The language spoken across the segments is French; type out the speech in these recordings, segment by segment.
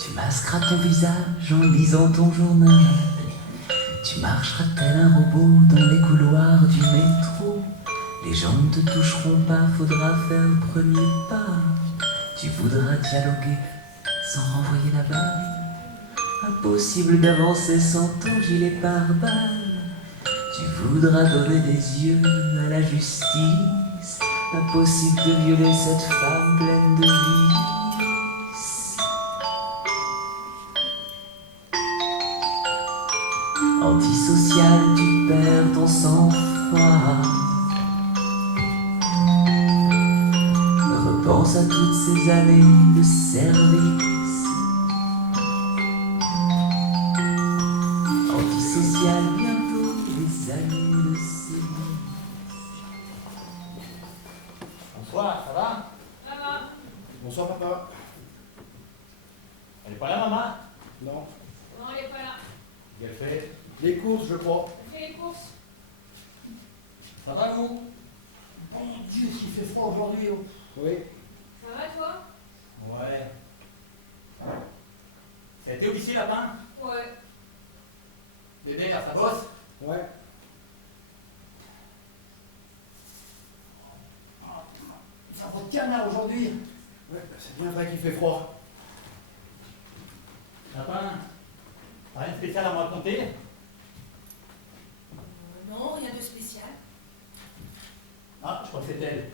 Tu masqueras ton visage en lisant ton journal. Tu marcheras tel un robot dans les couloirs du métro. Les gens ne te toucheront pas, faudra faire le premier pas. Tu voudras dialoguer sans renvoyer la balle. Impossible d'avancer sans ton gilet pare-balles. Tu voudras donner des yeux à la justice. Impossible de violer cette femme pleine de vices. Antisocial, tu perds ton sang-froid. Repense à toutes ces années de service. Antisocial, bientôt les années de service. Bonsoir, ça va? Ça va? Bonsoir papa. Elle est pas là, maman? Non. Non, elle est pas là. Qu'elle fait? Les courses, je crois. Elle fait les courses. Ça va, vous? Bon Dieu, s'il fait froid aujourd'hui. Oh. Oui. Ça va, toi? Ouais. Ça a été au lycée, lapin? Ouais. Bébé, là, ça bosse? Ouais. Ça va de canard aujourd'hui. Ouais, c'est bien vrai qu'il fait froid. Lapin, t'as rien de spécial à me raconter? Non, rien de spécial. Ah, je crois que c'est elle.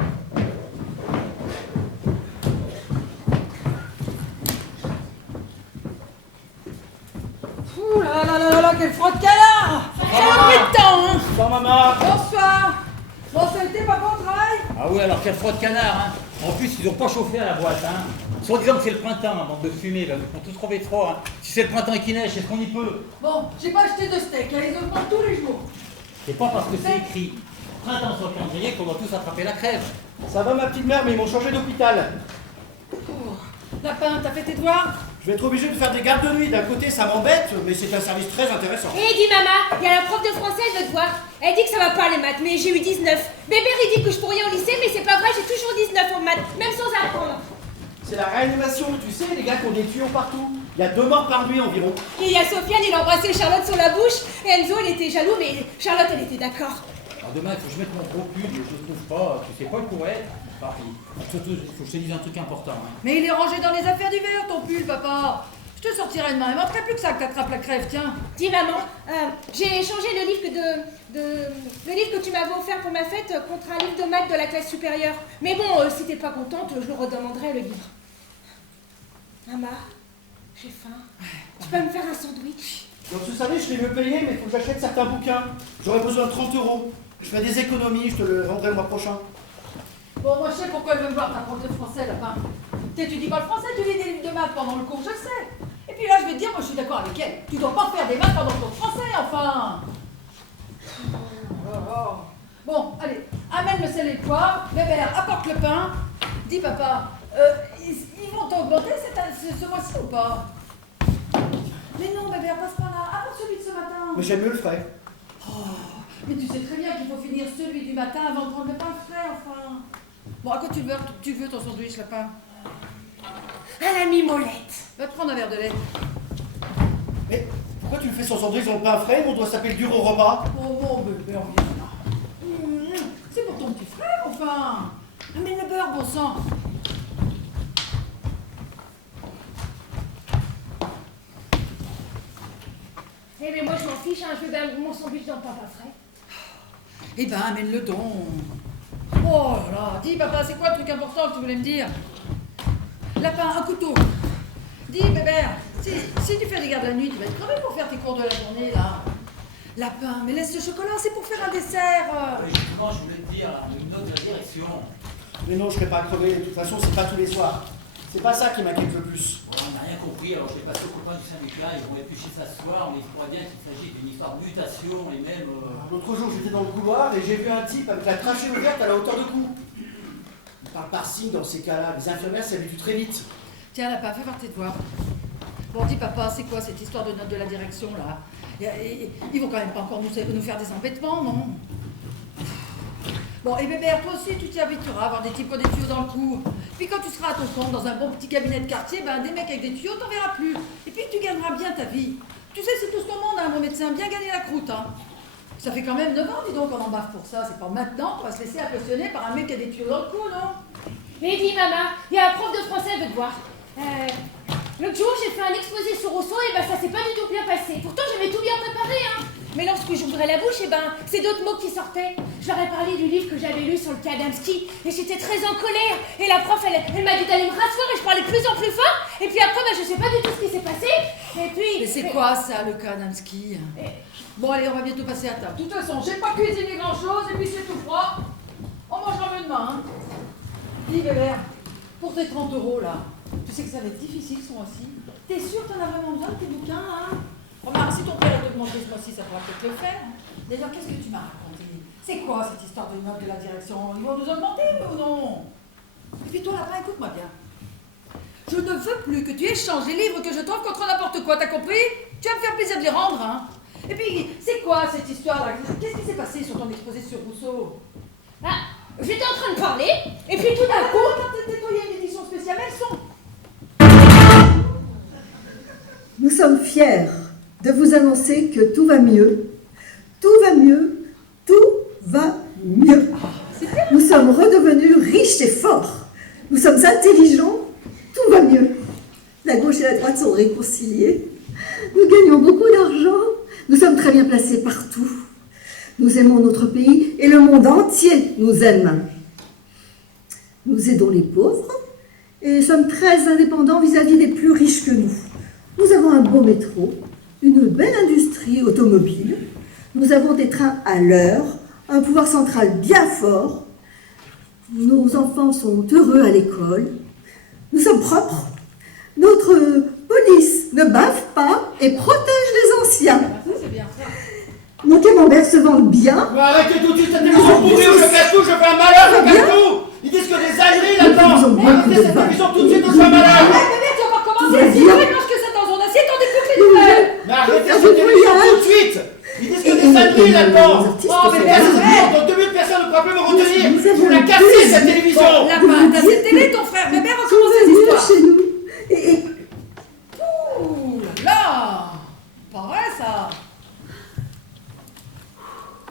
Ouh là là là là là, quel froid de canard! Ça m'a pris de temps, hein! Bonsoir maman. Bonsoir! Bon, ça a été, papa, au travail? Ah oui, alors quel froid de canard, hein. En plus, ils ont pas chauffé à la boîte, hein. Soit disant que c'est le printemps, avant de fumer, là, ils font tous trouver froid, hein. Si c'est le printemps et qu'il neige, est-ce qu'on y peut? Bon, j'ai pas acheté de steak, hein, ils augmentent tous les jours. C'est pas parce que c'est écrit printemps sur le calendrier qu'on doit tous attraper la crève. Ça va ma petite mère, mais ils m'ont changé d'hôpital. Oh. Lapin, t'as fait tes devoirs? Je vais être obligé de faire des gardes de nuit. D'un côté, ça m'embête, mais c'est un service très intéressant. Hé, dis maman, il y a la prof de français, elle veut te voir. Elle dit que ça va pas les maths, mais j'ai eu 19. Bébé, il dit que je pourrais rien au lycée, mais c'est pas vrai, j'ai toujours 19 en maths, même sans apprendre. C'est la réanimation, tu sais, les gars qui ont des tuyaux partout. Il y a 2 morts par nuit environ. Et il y a Sofiane, il a embrassé Charlotte sur la bouche, et Enzo, il était jaloux, mais Charlotte, elle était d'accord. Alors demain, il faut que je mette mon gros pull, je le trouve pas, tu sais pas le pourrait être. Surtout, il faut que je te dise un truc important, hein. Mais il est rangé dans les affaires du verre, ton pull, papa. Je te sortirai demain, il manquerait plus que ça que t'attrapes la crève, tiens. Dis maman, j'ai échangé le livre le livre que tu m'avais offert pour ma fête contre un livre de maths de la classe supérieure. Mais bon, si t'es pas contente, je le redemanderai, le livre. Maman, j'ai faim. Tu peux me faire un sandwich? Donc vous savez, je serais mieux payé, mais il faut que j'achète certains bouquins. J'aurais besoin de 30 €. Je ferai des économies, je te le rendrai le mois prochain. Bon, moi je sais pourquoi elle veut me voir ta prof de français, Lapin. Tu dis pas le français, tu lis des livres de maths pendant le cours, je sais. Et puis là, je vais te dire, moi je suis d'accord avec elle. Tu dois pas faire des maths pendant le cours de français, enfin. Oh. Bon, allez, amène le sel et le poivre, Bébert, apporte le pain. Dis papa, ils vont t'augmenter ce mois-ci ou pas? Mais non, Bébert, passe par là, apporte celui de ce matin. Mais j'aime mieux le frais. Oh, mais tu sais très bien qu'il faut finir celui du matin avant de prendre le pain frais, enfin. Bon, à quoi tu veux ton sandwich, Lapin? À la mimolette. Va te prendre un verre de lait. Mais pourquoi tu me fais son sandwich dans le pain frais? On doit s'appeler dur au repas. Oh mon bébé, on vient là. C'est pour ton petit frère, enfin. Amène le beurre, bon sang. Eh mais moi je m'en fiche, hein, je veux bien mon sandwich dans le pain pas frais. Eh ben, amène le don. Oh là là, dis papa, c'est quoi le truc important que tu voulais me dire? Lapin, un couteau. Dis Bébert, si tu fais des gardes la nuit, tu vas être crevé pour faire tes cours de la journée, là. Lapin, mais laisse le chocolat, c'est pour faire un dessert. Justement, je voulais te dire, il me donne la direction. Mais non, je serai pas crevé. De toute façon, c'est pas tous les soirs. C'est pas ça qui m'inquiète le plus. Bon, on n'a rien compris, alors je l'ai passé aux copains du syndicat, ils vont éplucher ça ce soir, mais il croit bien qu'il s'agit d'une histoire de mutation et même... L'autre jour, j'étais dans le couloir et j'ai vu un type avec la trachée ouverte à la hauteur de cou. On parle par signe dans ces cas-là. Les infirmières s'habituent très vite. Tiens, Lapin, fais voir tes devoirs. Bon, dis papa, c'est quoi cette histoire de note de la direction, là? Ils vont quand même pas encore nous faire des embêtements, non? Bon, et Bébert, toi aussi, tu t'y habitueras à avoir des types qui ont des tuyaux dans le cou. Puis quand tu seras à ton compte dans un bon petit cabinet de quartier, ben des mecs avec des tuyaux, t'en verras plus. Et puis tu gagneras bien ta vie. Tu sais, c'est tout ce monde, un bon médecin, bien gagner la croûte, hein. Ça fait quand même 9 ans, dis donc, qu'on en baffe pour ça. C'est pas maintenant qu'on va se laisser impressionner par un mec qui a des tuyaux dans le cou, non? Mais dis, maman, il y a un prof de français veut te voir. L'autre jour, j'ai fait un exposé sur Rousseau, et ben ça s'est pas du tout bien passé. Pourtant, j'avais tout bien préparé, hein. Mais lorsque j'ouvrais la bouche, et ben, c'est d'autres mots qui sortaient. Je leur ai parlé du livre que j'avais lu sur le cas Adamski, et j'étais très en colère. Et la prof, elle m'a dit d'aller me rasseoir, et je parlais de plus en plus fort. Et puis après, ben, je sais pas du tout ce qui s'est passé. Et puis... Mais c'est quoi ça, le cas Adamski? Bon, allez, on va bientôt passer à table. De toute façon, j'ai pas cuisiné grand-chose, et puis c'est tout froid. On mangera mieux demain, hein. Dis, Bébert, pour tes 30 € là, tu sais que ça va être difficile ce mois-ci. T'es sûr que t'en as vraiment besoin de tes bouquins, hein? Remarque, si ton père a augmenté ce mois-ci, ça pourra peut-être le faire. D'ailleurs, qu'est-ce que tu m'as raconté? C'est quoi cette histoire de notes de la direction? Ils vont nous augmenter, ou non? Et puis toi, Lapin, écoute-moi bien. Je ne veux plus que tu échanges les livres que je trouve contre n'importe quoi, t'as compris? Tu vas me faire plaisir de les rendre, hein? Et puis, c'est quoi cette histoire-là? Qu'est-ce qui s'est passé sur ton exposé sur Rousseau? Ah, j'étais en train de parler, et puis tout d'un coup... il y a une édition spéciale, elles sont... Nous sommes fiers de vous annoncer que tout va mieux, tout va mieux, tout va mieux. Nous sommes redevenus riches et forts. Nous sommes intelligents, tout va mieux. La gauche et la droite sont réconciliées. Nous gagnons beaucoup d'argent. Nous sommes très bien placés partout. Nous aimons notre pays et le monde entier nous aime. Nous aidons les pauvres et sommes très indépendants vis-à-vis des plus riches que nous. Nous avons un beau métro, une belle industrie automobile. Nous avons des trains à l'heure, un pouvoir central bien fort. Nos enfants sont heureux à l'école. Nous sommes propres. Notre police ne bave pas et protège les anciens. C'est bien ça. Nos camemberts se vendent bien. Mais arrêtez tout de suite cette télévision pourrie où je casse tout, je fais un malheur, je casse tout. Ils disent que des âneries là-dedans. Arrêtez cette télévision tout de suite ou je fais un malheur. Bébé, tu vas pas recommencer. Si tu mange que ça dans son assiette, on découpe les nouvelles. Mais arrêtez cette télévision tout de suite. Ils disent que des âneries là-dedans. Oh, mais Dans 2 minutes, personne ne pourra plus me retenir. Vous la cassez cette télévision. Lapin, t'as cette télé, ton frère Bébert recommence ses histoires. Chez nous. Ouh là, pas vrai ça.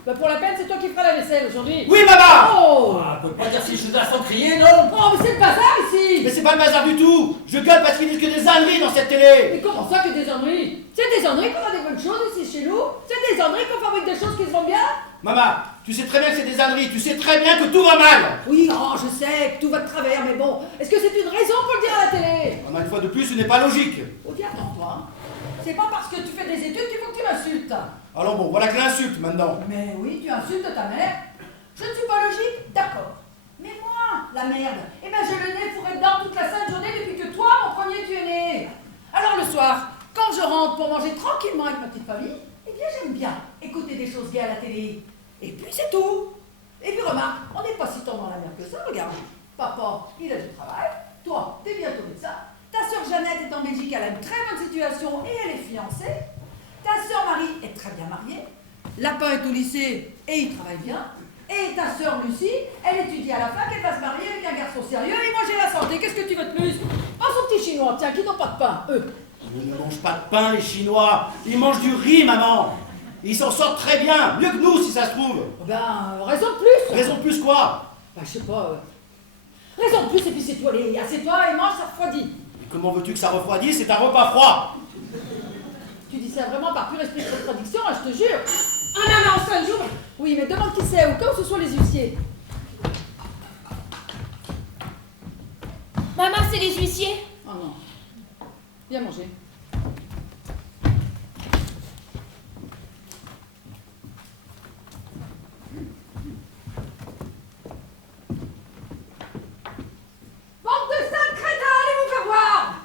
Bah pour la peine, c'est toi qui feras la vaisselle aujourd'hui. Oui, maman. Oh, Ah, on peut pas dire ces choses-là sans crier, non? oh, mais c'est le bazar ici. Mais c'est pas le bazar du tout. Je gueule parce qu'ils disent que des âneries dans cette télé. Mais comment ça que des ennuis? C'est des ennuis qu'on a des bonnes choses ici chez nous. C'est des ennuis qu'on fabrique des choses qui se vont bien. Maman, tu sais très bien que c'est des âneries. Tu sais très bien que tout va mal. Oui, oh, je sais que tout va de travers, mais bon, est-ce que c'est une raison pour le dire à la télé? Maman, une fois de plus, ce n'est pas logique. Oh, dis attends-toi, hein. C'est pas parce que tu fais des études qu'il faut que tu m'insultes. Alors bon, voilà que l'insulte maintenant. Mais oui, tu insultes ta mère. Je ne suis pas logique, d'accord. Mais moi, la merde, eh ben j'ai le nez fourré dedans toute la sainte journée depuis que toi, mon premier, tu es né. Alors le soir, quand je rentre pour manger tranquillement avec ma petite famille, eh bien j'aime bien écouter des choses gaies à la télé. Et puis c'est tout. Et puis remarque, on n'est pas si tôt dans la merde que ça, regarde. Papa, il a du travail. Toi, t'es bientôt médecin. Ta sœur Jeannette est en Belgique, elle a une très bonne situation et elle est fiancée. Ta sœur Marie est très bien mariée. Lapin est au lycée et il travaille bien. Et ta sœur Lucie, elle étudie à la fac, elle va se marier avec un garçon sérieux. Et moi j'ai la santé, qu'est-ce que tu veux de plus? Oh, son petit chinois, tiens, qui n'ont pas de pain, eux. Ils ne mangent pas de pain, les Chinois. Ils mangent du riz, maman. Ils s'en sortent très bien. Mieux que nous, si ça se trouve. Ben, raison de plus. Raison de plus quoi? Ben, je sais pas. Raison de plus, et puis c'est toi, allez, assieds-toi et mange, ça refroidit. Et comment veux-tu que ça refroidisse? C'est un repas froid. Tu dis ça vraiment par pur esprit de contradiction, hein, je te jure. Ah maman, 5 jours. Oui, mais demande qui c'est, au cas où ce sont les huissiers. Maman, c'est les huissiers. Oh non. Viens manger. Bande de sales crétins, allez vous faire voir.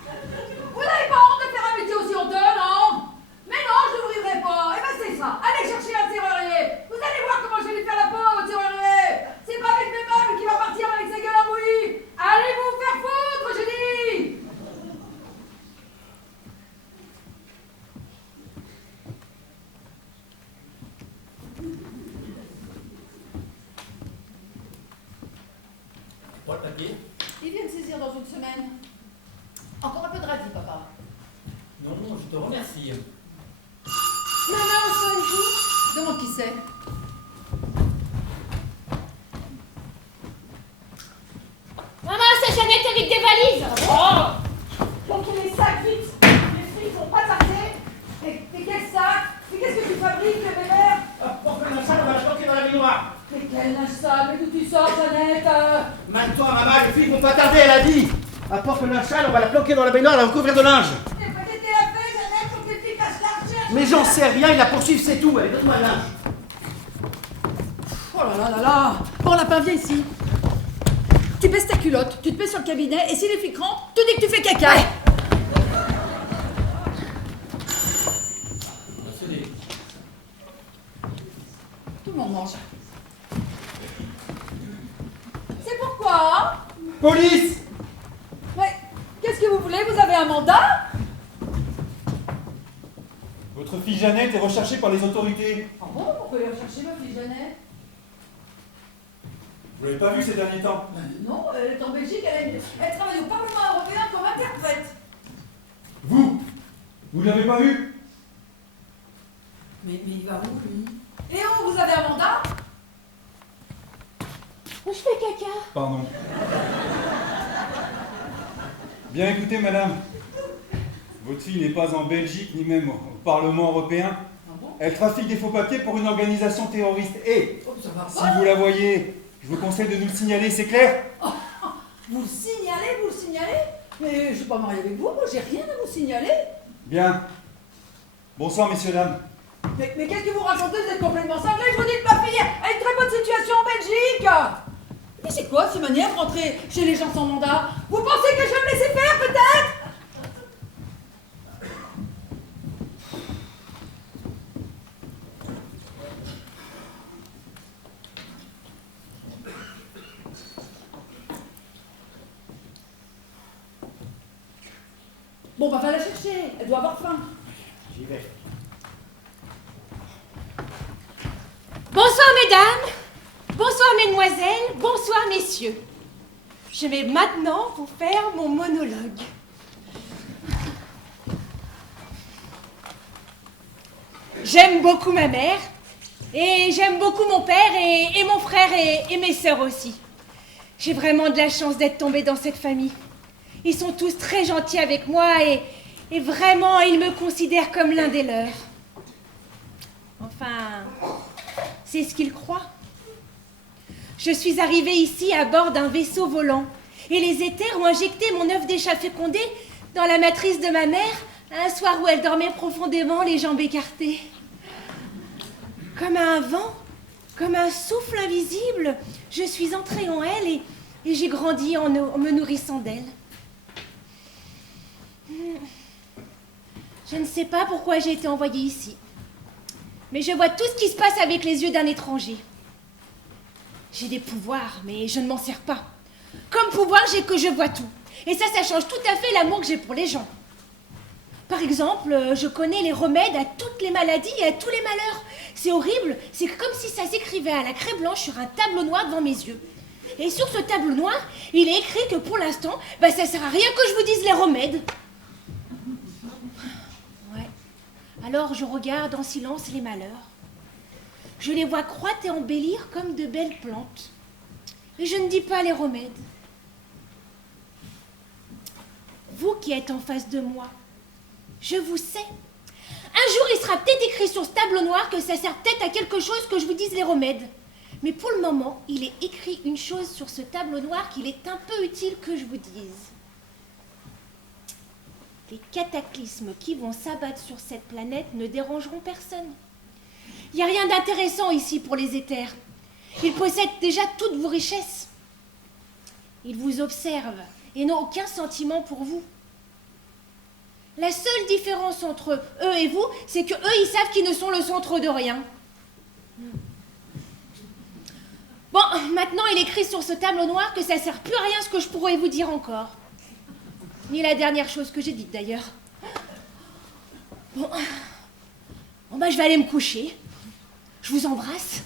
Vous n'avez pas honte de faire un métier aussi honteux, non? Mais non, je ne vous livrerai pas. Eh ben c'est ça. Allez chercher un serrurier. Vous allez voir comment je vais lui faire la peau au serrurier. C'est pas avec mes meubles qu'il va partir avec sa gueule en bouillie. Allez vous faire foutre, je dis. te remercie. Maman, on se joue. Demande qui c'est. Maman, c'est Jeannette avec des valises. Oh. Donc les sacs vite. Les filles sont pas tardées. Et quel sac? Mais qu'est-ce que tu fabriques, bébé? Pour que la salle, on va la planquer dans la baignoire. Mais quel linge sale? Mais d'où tu sors, Jeannette? Maintenant, maman, les filles vont pas tarder, elle a dit. Apporte le linge sale, on va la planquer dans la baignoire, la recouvrir de linge. T'es pas été à fait, Jeannette, pour que les filles cachent la recherche. Mais j'en sais rien, il la poursuivre, c'est tout. Allez, donne-moi le linge. Oh là là là là. Bon, lapin, viens ici. Tu baisses ta culotte, tu te mets sur le cabinet, et si les filles crampent, tu dis que tu fais caca. Tout le monde mange. C'est pourquoi? Police! Mais qu'est-ce que vous voulez? Vous avez un mandat? Votre fille Jeannette est recherchée par les autorités. Ah bon? Pourquoi aller rechercher ma fille Jeannette? Vous l'avez pas vue ces derniers temps? Non, elle est en Belgique, elle travaille au Parlement européen comme interprète. Vous l'avez pas vue? Mais il va où, lui? Et où? Vous avez un mandat? Je fais caca. Pardon. Bien écoutez, madame. Votre fille n'est pas en Belgique, ni même au Parlement européen. Ah bon? Elle trafique des faux papiers pour une organisation terroriste. Et, Oh, ça va si pas. vous la voyez, je vous conseille de nous le signaler, c'est clair? Vous le signalez? Mais je suis pas mariée avec vous, moi j'ai rien à vous signaler. Bien. Bonsoir, messieurs, dames. Mais qu'est-ce que vous racontez? Vous êtes complètement cinglé. Je vous dis que ma fille a une très bonne situation en Belgique. Mais c'est quoi ces manières de rentrer chez les gens sans mandat? Vous pensez que je vais me laisser faire, peut-être? Bon, bah va la chercher. Elle doit avoir faim. J'y vais. Bonsoir, mesdames. Bonsoir, mesdemoiselles. Bonsoir, messieurs. Je vais maintenant vous faire mon monologue. J'aime beaucoup ma mère. Et j'aime beaucoup mon père et mon frère et mes sœurs aussi. J'ai vraiment de la chance d'être tombée dans cette famille. Ils sont tous très gentils avec moi et vraiment, ils me considèrent comme l'un des leurs. Enfin, c'est ce qu'ils croient. Je suis arrivée ici à bord d'un vaisseau volant et les éthers ont injecté mon œuf d'échat fécondé dans la matrice de ma mère un soir où elle dormait profondément, les jambes écartées. Comme un vent, comme un souffle invisible, je suis entrée en elle et j'ai grandi en me nourrissant d'elle. Je ne sais pas pourquoi j'ai été envoyée ici. Mais je vois tout ce qui se passe avec les yeux d'un étranger. J'ai des pouvoirs, mais je ne m'en sers pas. Comme pouvoir, j'ai que je vois tout. Et ça change tout à fait l'amour que j'ai pour les gens. Par exemple, je connais les remèdes à toutes les maladies et à tous les malheurs. C'est horrible, c'est comme si ça s'écrivait à la craie blanche sur un tableau noir devant mes yeux. Et sur ce tableau noir, il est écrit que pour l'instant, ça sert à rien que je vous dise les remèdes. Ouais. Alors je regarde en silence les malheurs. Je les vois croître et embellir comme de belles plantes. Et je ne dis pas les remèdes. Vous qui êtes en face de moi, je vous sais. Un jour, il sera peut-être écrit sur ce tableau noir que ça sert peut-être à quelque chose que je vous dise les remèdes. Mais pour le moment, il est écrit une chose sur ce tableau noir qu'il est un peu utile que je vous dise. Les cataclysmes qui vont s'abattre sur cette planète ne dérangeront personne. Il n'y a rien d'intéressant ici pour les éthers. Ils possèdent déjà toutes vos richesses. Ils vous observent et n'ont aucun sentiment pour vous. La seule différence entre eux et vous, c'est que eux, ils savent qu'ils ne sont le centre de rien. Bon, maintenant, il est écrit sur ce tableau noir que ça ne sert plus à rien ce que je pourrais vous dire encore. Ni la dernière chose que j'ai dite, d'ailleurs. Bon, je vais aller me coucher. Je vous embrasse.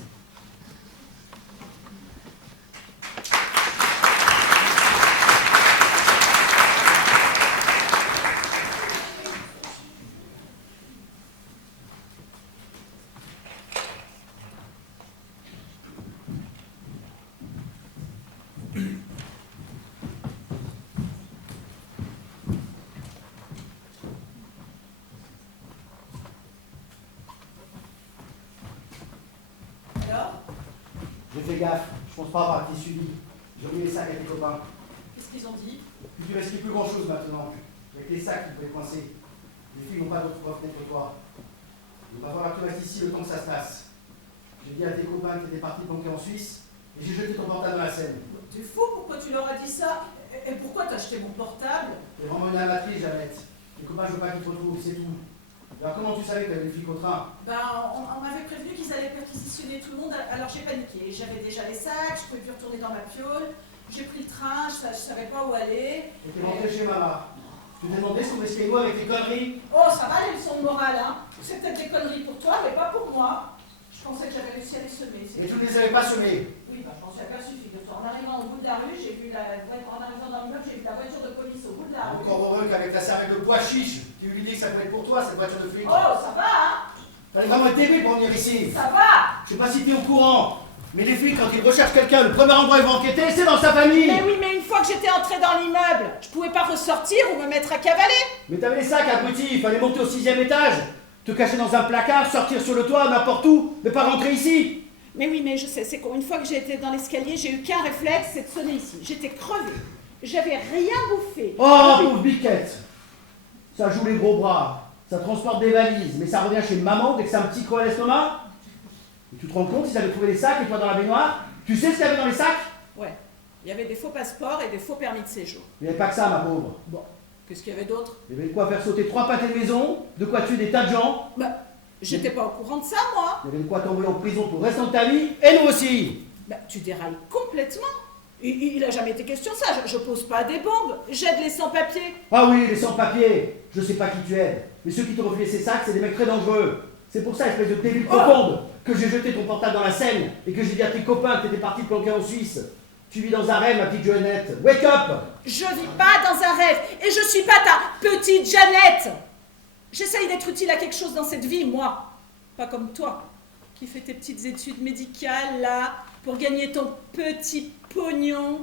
fais gaffe, je pense pas avoir été suivi. J'ai oublié les sacs à tes copains. Qu'est-ce qu'ils ont dit? Que tu risques plus grand chose maintenant. Avec les sacs qui pouvaient coincer. Les filles n'ont pas d'autre fenêtre que toi. Il va falloir que tu restes ici le temps que ça se passe. J'ai dit à tes copains que tu étais parti planquer en Suisse et j'ai jeté ton portable dans la Seine. T'es fou, pourquoi tu leur as dit ça? Et pourquoi t'as acheté mon portable? C'est vraiment une amatrice, Jeannette. Les copains, je veux pas qu'ils te retrouvent, c'est tout. Alors comment tu savais que tu avais des flics au train? On m'avait prévenu qu'ils allaient perquisitionner tout le monde, alors j'ai paniqué. J'avais déjà les sacs, je pouvais plus retourner dans ma piole. J'ai pris le train, je savais pas où aller. Et t'es rentré chez maman. Tu t'es demandé ce qu'on risquait quoi avec tes conneries? Oh, ça va les leçons de morale, hein? C'est peut-être des conneries pour toi, mais pas pour moi. Je pensais que j'avais réussi à les semer. Et tu ne les avais pas semés? Oui, bah, je m'en suis aperçu, figure-toi. En arrivant au bout de la rue, j'ai vu en arrivant dans l'immeuble, j'ai vu la voiture de police au bout de la rue. Encore heureux qu'avec la cervelle de pois chiche, tu lui dis que ça peut être pour toi, cette voiture de flic. Oh, ça va, hein? Elle est vraiment débile pour venir ici. Ça va! Je sais pas si t'es au courant, mais les flics, quand ils recherchent quelqu'un, le premier endroit où ils vont enquêter, c'est dans sa famille. Mais oui, mais une fois que j'étais entrée dans l'immeuble, je pouvais pas ressortir ou me mettre à cavaler. Mais t'avais les sacs, abruti, il fallait monter au 6e étage, te cacher dans un placard, sortir sur le toit, n'importe où, mais pas rentrer ici. Mais oui, mais je sais, c'est qu'une fois que j'ai été dans l'escalier, j'ai eu qu'un réflexe, c'est de sonner ici. J'étais crevée. J'avais rien bouffé. Oh, pauvre biquette. Ça joue les gros bras, ça transporte des valises, mais ça revient chez maman dès que c'est un petit creux à l'estomac. Et tu te rends compte, s'ils avaient trouvé les sacs et toi dans la baignoire, tu sais ce qu'il y avait dans les sacs? Ouais, il y avait des faux passeports et des faux permis de séjour. Il n'y avait pas que ça, ma pauvre. Bon, qu'est-ce qu'il y avait d'autre? Il y avait de quoi faire sauter 3 pâtés de maison, de quoi tuer des tas de gens. Bah, j'étais pas au courant de ça, moi. Il y avait de quoi t'envoyer en prison pour le restant de ta vie, et nous aussi. Bah, tu dérailles complètement. Il a jamais été question de ça. Je pose pas des bombes. J'aide les sans-papiers. Ah oui, les sans-papiers. Je sais pas qui tu aides, mais ceux qui t'ont refilé ces sacs, c'est des mecs très dangereux. C'est pour ça, espèce de débile profonde, que j'ai jeté ton portable dans la Seine et que j'ai dit à tes copains que t'étais parti planquer en Suisse. Tu vis dans un rêve, ma petite Jeannette. Wake up! Je vis pas dans un rêve et je suis pas ta petite Jeannette. J'essaye d'être utile à quelque chose dans cette vie, moi. Pas comme toi, qui fais tes petites études médicales, là, pour gagner ton petit pognon.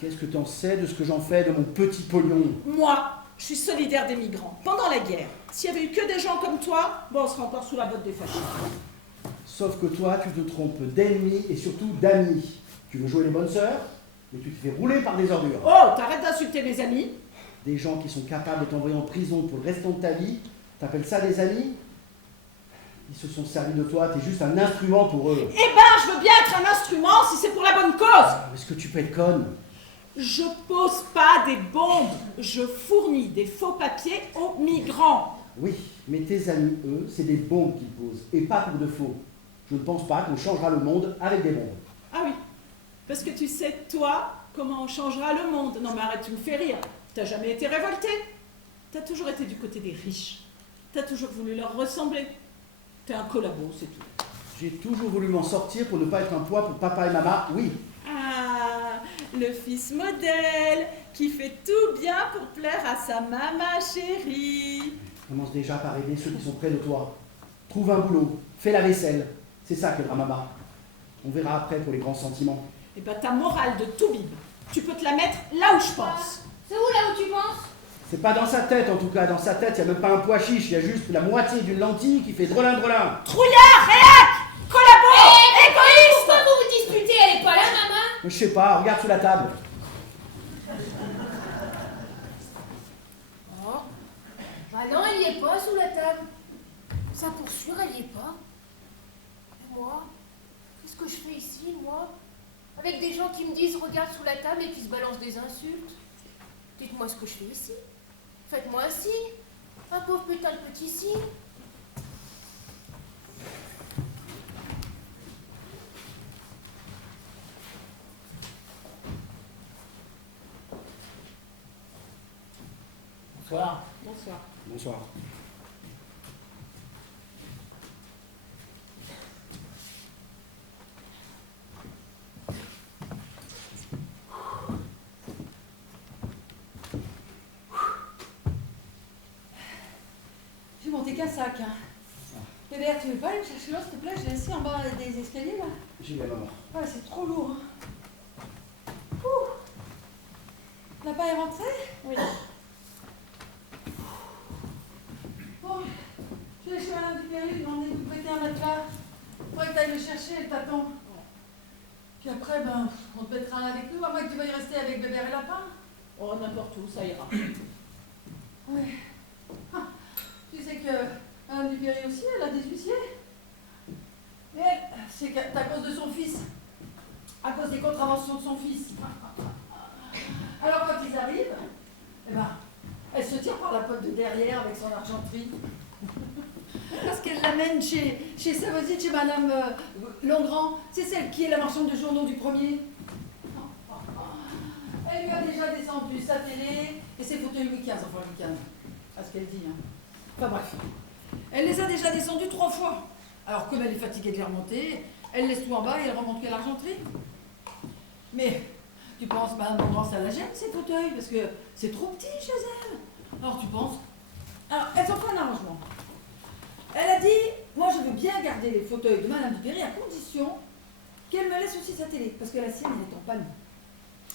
Qu'est-ce que t'en sais de ce que j'en fais de mon petit pognon? Moi, je suis solidaire des migrants. Pendant la guerre, s'il y avait eu que des gens comme toi, bon, on serait encore sous la botte des fascistes. Sauf que toi, tu te trompes d'ennemis et surtout d'amis. Tu veux jouer les bonnes sœurs, mais tu te fais rouler par des ordures. Oh, t'arrêtes d'insulter mes amis. Des gens qui sont capables de t'envoyer en prison pour le restant de ta vie, t'appelles ça des amis? Ils se sont servis de toi, t'es juste un instrument pour eux. Eh ben, je veux bien être un instrument si c'est pour la bonne cause. Est-ce que tu peux être conne? Je pose pas des bombes, je fournis des faux papiers aux migrants. Oui, mais tes amis, eux, c'est des bombes qu'ils posent, et pas pour de faux. Je ne pense pas qu'on changera le monde avec des bombes. Ah oui, parce que tu sais, toi, comment on changera le monde. Non mais arrête, tu me fais rire. T'as jamais été révolté. T'as toujours été du côté des riches. T'as toujours voulu leur ressembler. T'es un collabo, c'est tout. J'ai toujours voulu m'en sortir pour ne pas être un poids pour papa et maman, oui. Ah, le fils modèle, qui fait tout bien pour plaire à sa maman chérie. Commence déjà par aider ceux qui sont près de toi. Trouve un boulot, fais la vaisselle. C'est ça qu'aidera maman. On verra après pour les grands sentiments. Eh ben ta morale de tout bib, tu peux te la mettre là où je pense. C'est où là où tu penses? C'est pas dans sa tête en tout cas. Dans sa tête, il n'y a même pas un pois chiche, il y a juste la moitié d'une lentille qui fait drelin-drelin. Trouillard, réac, collabo, égoïste. Pourquoi vous vous disputez? Elle est pas là, maman? Je sais pas, regarde sous la table. Oh. Bah non, elle y est pas sous la table. Ça pour sûr, elle y est pas. Et moi, qu'est-ce que je fais ici, moi? Avec des gens qui me disent regarde sous la table et qui se balancent des insultes. Dites-moi ce que je fais ici. Faites-moi un signe. Un pauvre putain de petit signe. Bonsoir. Bonsoir. Bonsoir. J'ai monté qu'un sac. Hein. Bébert, tu veux pas aller me chercher l'eau, s'il te plaît? Je l'ai assis en bas des escaliers, là. J'y vais, maman. Ouais, c'est trop lourd. Hein. Ouh. Lapin est rentré? Oui. Bon, je vais chez Madame Dupéry, lui demander de vous prêter un matelas. Faudrait que t'ailles le chercher, elle t'attend. Puis après, ben, on te mettra avec nous, à moins que tu veuilles rester avec Bébert et Lapin. Oh, n'importe où, ça ira. Ouais. Ah, tu sais que Madame Dupéry aussi, elle a des huissiers. Mais c'est à cause de son fils. À cause des contraventions de son fils. Alors quand ils arrivent, eh ben, elle se tire par la pote de derrière avec son argenterie. Parce qu'elle l'amène chez sa voisine, chez Madame Longrand. C'est celle qui est la marchande de journaux du premier. Elle lui a déjà descendu sa télé et ses fauteuils Louis XV, enfin Louis XV, à ce qu'elle dit. Hein. Enfin bref. Elle les a déjà descendus 3 fois. Alors comme elle est fatiguée de les remonter, elle laisse tout en bas et elle remonte qu'à l'argenterie. Mais tu penses, Madame Longrand, ça la gêne ces fauteuils parce que c'est trop petit chez elle. Alors tu penses. Alors elles ont fait un arrangement. Elle a dit, moi je veux bien garder les fauteuils de Madame Dupéry à condition qu'elle me laisse aussi sa télé, parce que la sienne elle est en panne.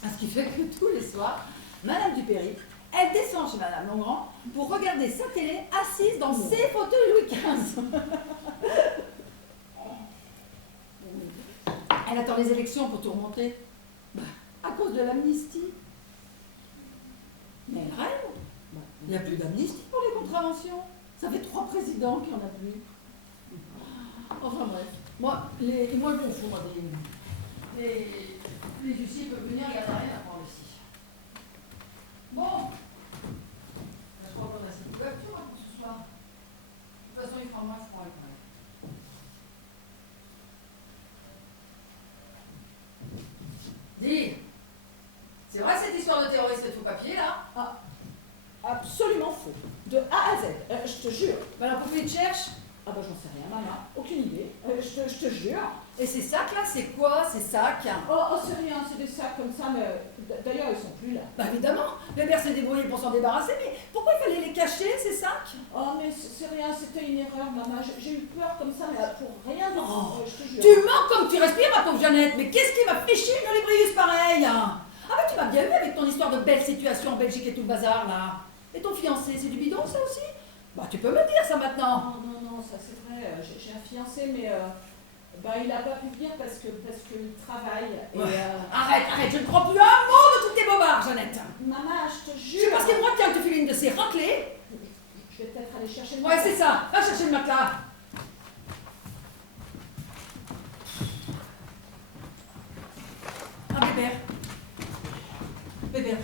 Ce qui fait que tous les soirs, Madame Dupéry, elle descend chez Madame Longrand pour regarder sa télé assise dans ses fauteuils Louis XV. Elle attend les élections pour tout remonter. Bah, à cause de l'amnistie. Mais elle rêve. Il n'y a plus d'amnistie pour les contraventions. Ça fait 3 présidents qu'il n'y en a plus. Enfin bref. Moi, je m'en fous, moi, les huissiers peuvent venir, il n'y a rien à prendre ici. Bon. Je crois qu'on a cette couverture pour ce soir. De toute façon, il fera moins froid avec moi. Dis, c'est vrai cette histoire de terroriste et de faux papier, là? Ah, absolument faux. De A à Z, je te jure. Madame Poupée cherche. Ah bah j'en sais rien, maman. Aucune idée. Je te jure. Et ces sacs là, c'est quoi ces sacs? Oh, c'est rien, c'est des sacs comme ça, mais d'ailleurs ils sont plus là. Bah évidemment, Bébert s'est débrouillé pour s'en débarrasser, mais pourquoi il fallait les cacher ces sacs? Oh mais c'est rien, c'était une erreur, maman. J'ai eu peur comme ça, mais pour rien du tout, je te jure. Tu mens comme tu respires, ma pauvre Jeannette, mais qu'est-ce qui m'a fait chier une olébrius pareil? Ah bah tu m'as bien vu avec ton histoire de belle situation en Belgique et tout le bazar là. Et ton fiancé, c'est du bidon ça aussi? Bah tu peux me dire ça maintenant. Non, ça c'est vrai, j'ai un fiancé, mais bah, il n'a pas pu venir parce qu'il travaille. Et, ouais. Arrête, je ne crois plus un mot de toutes tes bobards, Jeannette. Maman, je te jure. C'est parce que moi qui te file une de ces raclées. Je vais peut-être aller chercher le matelas. Ouais, c'est ça, va chercher le matelas. Ah, Bébert,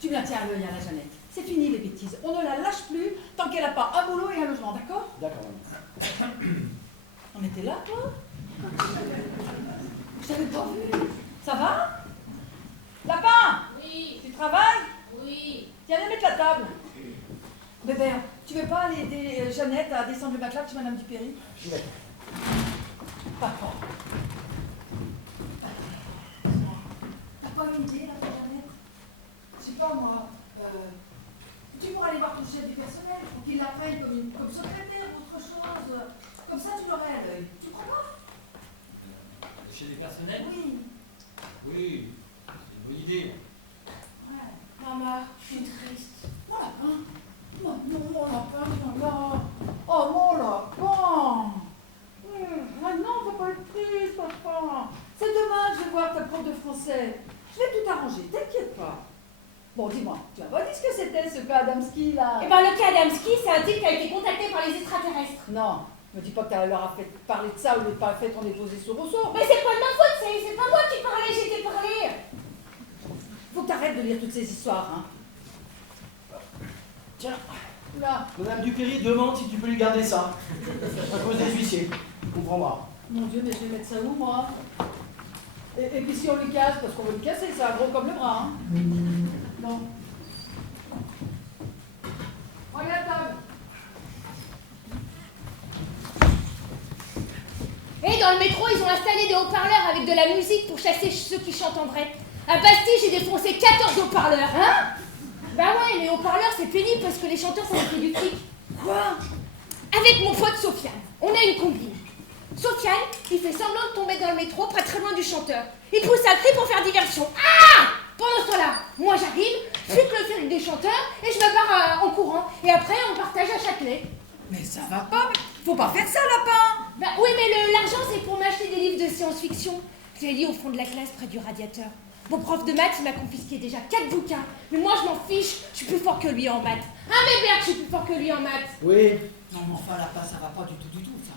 tu me la tiens à l'œil, la Jeannette. C'est fini les bêtises. On ne la lâche plus tant qu'elle n'a pas un boulot et un logement, d'accord? D'accord. On était là, toi? Je t'avais pas vu. Ça va? Lapin? Oui. Tu travailles? Oui. Tiens, viens mettre la table. Bébert, tu veux pas aller aider Jeannette à descendre le matelas chez Madame Dupéry? J'y vais. Papa. T'as pas une idée, là, Jeannette? Je sais pas, moi. Tu pourrais aller voir ton chef du personnel pour qu'il l'appelle comme secrétaire ou autre chose. Comme ça, tu l'aurais à l'œil. Tu crois pas? Le chef du personnel? Oui. Oui, c'est une bonne idée. Ouais. Maman, je suis triste. Mon lapin. Mon lapin, viens là. Oh, mon lapin. Ah non, faut pas être triste, papa. C'est dommage de voir ta prof de français. Je vais tout arranger, t'inquiète pas. Bon, dis-moi, tu m'as pas dit ce que c'était ce cas Adamski là? Eh ben le cas Adamski, c'est un type qui a été contacté par les extraterrestres. Non, me dis pas que tu leur as fait parler de ça au lieu de pas fait ton déposé sur Rousseau. Mais c'est pas de ma faute, c'est pas moi qui parlais, j'ai parlé. Faut que t'arrêtes de lire toutes ces histoires, hein. Tiens, Là. Madame Dupéry demande si tu peux lui garder ça. À cause des huissiers. Tu comprendras. Mon Dieu, mais je vais mettre ça où, moi? Et puis si on lui casse, parce qu'on veut lui casser, ça gros comme le bras, hein. Non. Regarde la table. Et dans le métro, ils ont installé des haut-parleurs avec de la musique pour chasser ceux qui chantent en vrai. À Bastille, j'ai défoncé 14 haut-parleurs. Hein? Bah ouais, les haut-parleurs, c'est pénible parce que les chanteurs, ça fait du fric. Quoi? Avec mon pote Sofiane, on a une combine. Sofiane, il fait semblant de tomber dans le métro, pas très loin du chanteur. Il pousse un cri pour faire diversion. Ah! Pendant ce temps-là, moi j'arrive, je pique le fil des chanteurs et je me barre en courant. Et après, on partage à Châtelet. Mais ça va pas, faut pas faire ça, lapin. Bah oui, mais l'argent, c'est pour m'acheter des livres de science-fiction. Je l'ai lis au fond de la classe près du radiateur. Mon prof de maths, il m'a confisqué déjà 4 bouquins. Mais moi, je m'en fiche, je suis plus fort que lui en maths. Ah, mais merde, je suis plus fort que lui en maths. Oui. Non, mais enfin, là-bas, ça va pas du tout, ça.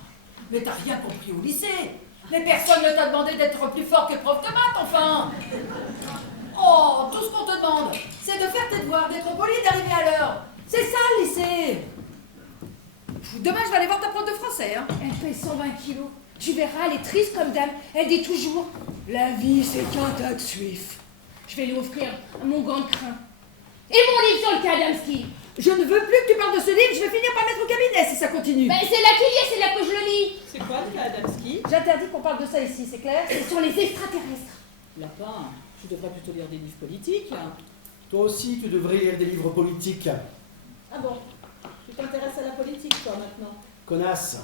Mais t'as rien compris au lycée. Mais personne ne t'a demandé d'être plus fort que prof de maths, enfin. Oh, tout ce qu'on te demande, c'est de faire tes devoirs, d'être poli, d'arriver à l'heure. C'est ça, le lycée. Demain, je vais aller voir ta prof de français, hein. Elle fait 120 kilos. Tu verras, elle est triste comme dame. Elle dit toujours « La vie, c'est qu'un tas de suif ». Je vais lui offrir mon gant de crin. Et mon livre sur le cas d'Adamski. Je ne veux plus que tu parles de ce livre, je vais finir par mettre au cabinet si ça continue. Ben, c'est là qu'il y est, c'est là que je le lis. C'est quoi le cas Adamski? J'interdis qu'on parle de ça ici, c'est clair? C'est sur les extraterrestres. Lapin, tu devrais plutôt lire des livres politiques. Toi aussi, tu devrais lire des livres politiques. Ah bon? Tu t'intéresses à la politique, toi, maintenant? Connasse.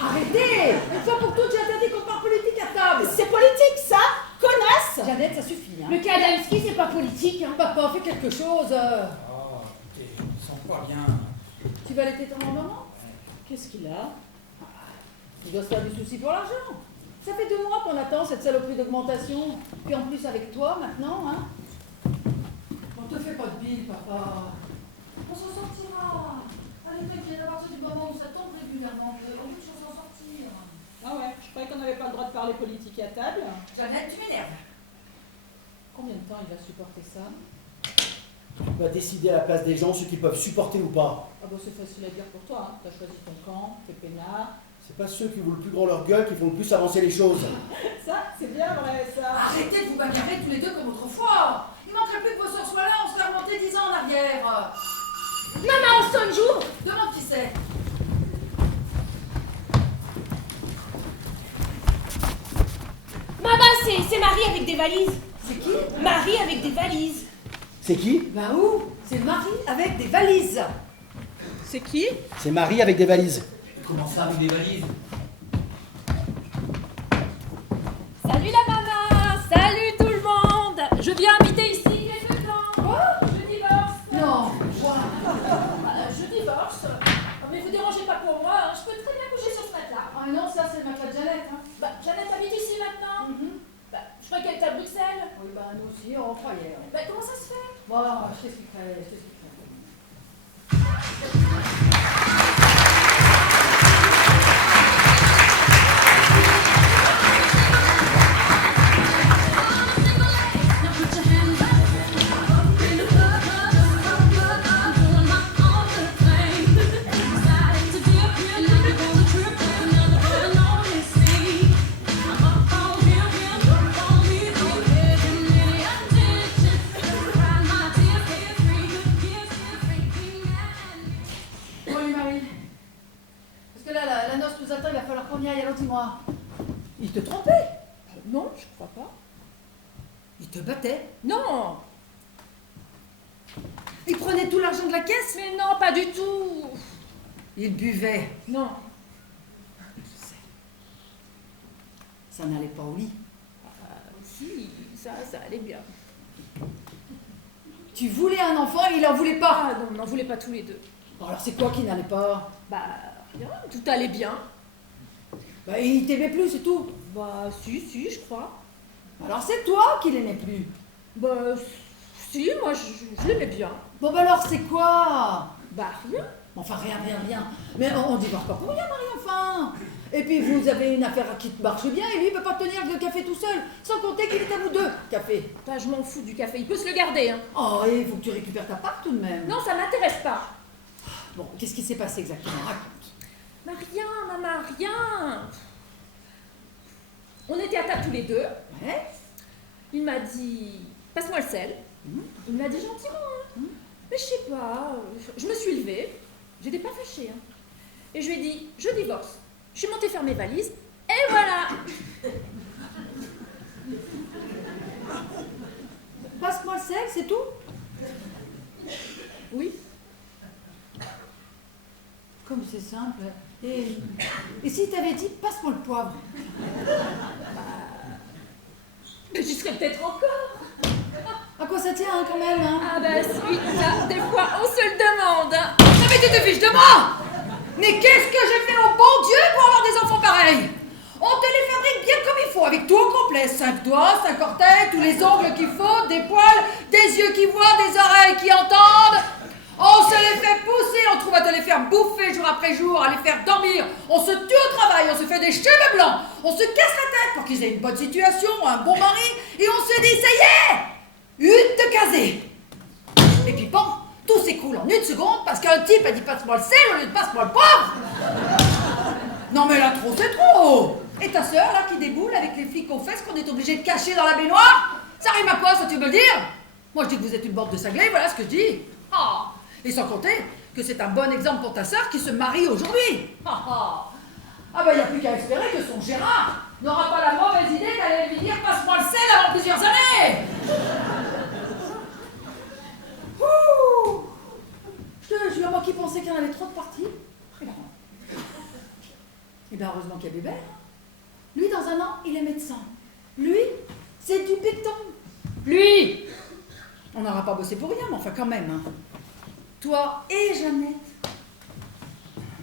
Arrêtez! Une fois pour toutes, j'ai interdit qu'on parle politique à table. C'est politique, ça? Connasse! Jeannette, ça suffit, hein. Le cas d'Adamski, c'est pas politique, hein. Papa, fais quelque chose. Oh, écoutez, je me sens pas bien. Tu vas allaiter ton maman? Qu'est-ce qu'il a? Il doit se faire du souci pour l'argent. Ça fait 2 mois qu'on attend cette saloperie d'augmentation. Puis en plus avec toi maintenant, hein. On te fait pas de bile, papa. On s'en sortira. Allez, t'inquiète, à partir du moment où ça tombe régulièrement, on peut s'en sortir. Ah ouais, je croyais qu'on n'avait pas le droit de parler politique à table. Jeannette, tu m'énerves. Combien de temps il va supporter ça? Tu vas décider à la place des gens ce qu'ils peuvent supporter ou pas. Ah bon, c'est facile à dire pour toi, hein. T'as choisi ton camp, t'es peinard. C'est pas ceux qui ouvrent le plus grand leur gueule qui font le plus avancer les choses. Ça, c'est bien vrai, ça. Arrêtez de vous bagarrer tous les deux comme autrefois. Il manquerait plus que vos sœurs soient là, on serait remonté 10 ans en arrière. Maman, on sonne jour. Demande qui c'est. Maman, c'est Marie avec des valises. C'est qui? Marie avec des valises. C'est qui? Ben où? C'est Marie avec des valises. C'est qui? C'est Marie avec des valises. Comment ça avec des valises? Salut la maman! Salut tout le monde! Je viens habiter ici quelque temps. Quoi? Je divorce. Non. Je divorce. Mais vous dérangez pas pour moi, hein. Je peux très bien coucher sur ce matelas. Ah non, ça c'est le matelas de Jeannette. Hein. Bah, Jeannette habite ici maintenant. Bah, je crois qu'elle est à Bruxelles. Oui, bah nous aussi, on croyait. Ouais. Bah, comment ça se fait? Bon, je t'expliquerai, je t'expliquerai. Dis-moi, il te trompait? Non, je crois pas. Il te battait? Non! Il prenait tout l'argent de la caisse? Mais non, pas du tout! Il buvait? Non. Je sais. Ça n'allait pas au lit? Si, ça allait bien. Tu voulais un enfant et il en voulait pas? Ah non, on n'en voulait pas tous les deux. Bon, alors c'est quoi qui n'allait pas? Bah, rien, tout allait bien. Bah, il t'aimait plus, c'est tout. Bah, si, je crois. Alors c'est toi qui l'aimais plus. Bah, si, moi je l'aimais bien. Bon, bah alors c'est quoi? Bah, rien. Enfin, rien. Mais on divorce pas pour rien, Marie, enfin. Et puis vous avez une affaire qui marche bien et lui il peut pas tenir le café tout seul, sans compter qu'il est à vous deux, café. Bah, je m'en fous du café, il peut se le garder, hein. Oh, et il faut que tu récupères ta part tout de même. Non, ça m'intéresse pas. Bon, qu'est-ce qui s'est passé exactement? Raconte. Bah, rien, maman, rien. On était à table tous les deux. Ouais. Il m'a dit, passe-moi le sel. Il m'a dit gentiment, hein. Mais je sais pas, je me suis levée, j'étais pas fâchée, hein. Et je lui ai dit, je divorce. Je suis montée faire mes valises, et voilà. Passe-moi le sel, c'est tout? Oui. Comme c'est simple. Et s'il t'avait dit, passe-moi le poivre? Mais j'y serais peut-être encore. À quoi ça tient, hein, quand même, hein? Ah bah si, ça, des fois, on se le demande, hein. Non mais tu te fiches de moi! Mais qu'est-ce que j'ai fait au bon Dieu pour avoir des enfants pareils? On te les fabrique bien comme il faut, avec tout au complet. 5 doigts, 5 orteils, tous les ongles qu'il faut, des poils, des yeux qui voient, des oreilles qui entendent. On se les fait pousser, on trouve à te les faire bouffer jour après jour, à les faire dormir. On se tue au travail, on se fait des cheveux blancs. On se casse la tête pour qu'ils aient une bonne situation, un bon mari. Et on se dit, ça y est, une de casée. Et puis bon, tout s'écroule en une seconde parce qu'un type a dit passe-moi le sel au lieu de passe-moi le poivre. Non mais là trop c'est trop. Et ta sœur là qui déboule avec les flics aux fesses qu'on est obligé de cacher dans la baignoire, ça rime à quoi ça tu veux me le dire? Moi je dis que vous êtes une bande de cinglés, voilà ce que je dis. Ah. Et sans compter que c'est un bon exemple pour ta sœur qui se marie aujourd'hui. Ah bah il n'y a plus qu'à espérer que son Gérard n'aura pas la mauvaise idée d'aller lui dire passe-moi le sel avant plusieurs années. Ouh. Je te jure, moi qui pensais qu'il y en avait trop de parties. Et bien heureusement qu'il y a Bébert. Lui, dans un an, il est médecin. Lui, c'est du béton. Lui, on n'aura pas bossé pour rien, mais enfin quand même. Hein. Toi et Jeannette.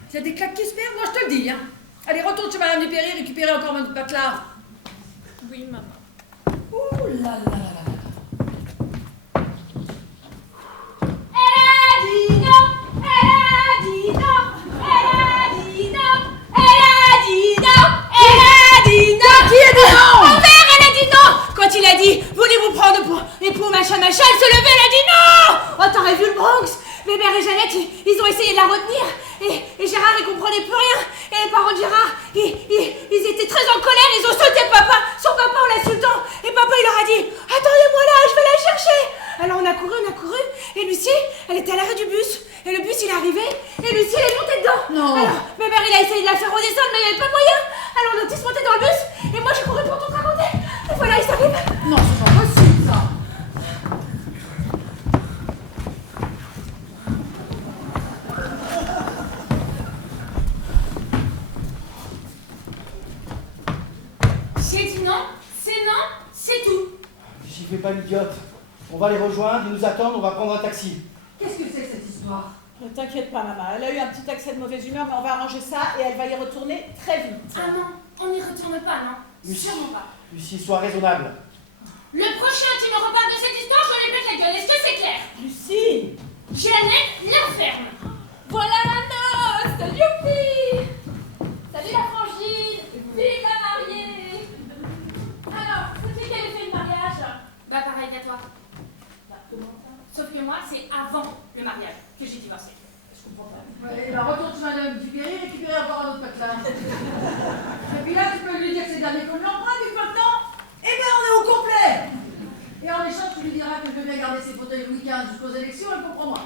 S'il y a des claques qui se perdent, moi je te le dis. Hein. Allez, retourne chez Madame Dupéry, récupérer encore notre matelas. Oui, maman. Ouh là là là là. Il a dit, voulez-vous prendre pour époux machin, elle se levait, elle a dit non. Oh, t'aurais vu le Bronx. Bébert et Jeannette, ils ont essayé de la retenir. Et Gérard, il comprenait plus rien. Et les parents de Gérard, ils étaient très en colère, ils ont sauté son papa en l'insultant. Et papa, il leur a dit, attendez-moi là, je vais la chercher. Alors on a couru. Et Lucie, elle était à l'arrêt du bus. Et le bus, il est arrivé. Et Lucie, elle est montée dedans. Non. Alors, Bébert, il a essayé de la faire redescendre, mais il n'y avait pas moyen. Alors on a tous monté dans le bus. Et moi, j'ai couru pour tout raconter. Et voilà, il s'arrive. Non, c'est pas possible, ça. J'ai dit non, c'est tout. J'y fais pas l'idiote. On va les rejoindre, ils nous attendent, on va prendre un taxi. Qu'est-ce que c'est que cette histoire? Ne t'inquiète pas, maman. Elle a eu un petit accès de mauvaise humeur, mais on va arranger ça et elle va y retourner très vite. Ah non, on n'y retourne pas, non. Lucie. Sûrement pas. Lucie, sois raisonnable. Le prochain qui me reparle de cette histoire, je lui pète la gueule. Est-ce que c'est clair? Lucie! Jeannette l'enferme. Voilà la noce. Youpi. Salut la frangine. Vive la mariée. Alors, c'est qui avait fait le mariage? Bah pareil qu'à toi. Bah, comment ça? Sauf que moi, c'est avant le mariage que j'ai divorcé. Je comprends pas. Ouais, bah retourne chez Madame Dupéry, récupérer encore un autre matelas. Et puis là, tu peux lui dire que c'est le dernier qu'on lui emprunte, puis maintenant, eh bien, on est au complet. Et en échange, tu lui diras que je vais bien garder ses fauteuils Louis XV jusqu'aux élections, elle comprendra.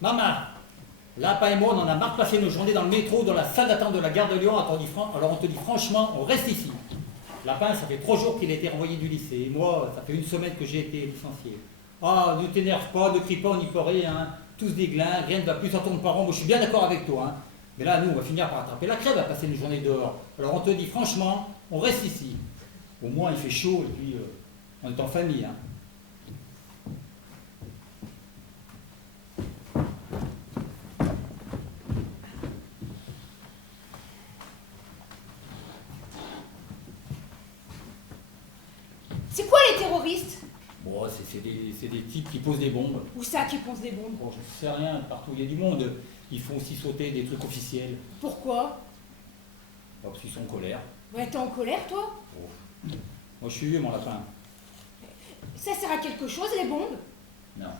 Maman, Lapin et moi, on en a marre de passer nos journées dans le métro, dans la salle d'attente de la gare de Lyon. Alors on te dit franchement, on reste ici. Lapin, ça fait 3 jours qu'il a été renvoyé du lycée. Et moi, ça fait 1 semaine que j'ai été licencié. Ah, ne t'énerve pas, ne crie pas, on n'y peut rien. Hein. Tous des glins, rien ne va plus en tourne par an. Moi, je suis bien d'accord avec toi. Hein. Mais là, nous, on va finir par attraper la crève à passer une journée dehors. Alors on te dit franchement, on reste ici. Au moins, il fait chaud et puis on est en famille. Hein. C'est quoi les terroristes? Bon, c'est des types qui posent des bombes. Où ça qui posent des bombes? Bon, je sais rien, partout il y a du monde. Ils font aussi sauter des trucs officiels. Pourquoi? Parce qu'ils sont en colère. Ouais, t'es en colère, toi? Oh. Moi, je suis vieux, mon lapin. Ça sert à quelque chose, les bombes? Non.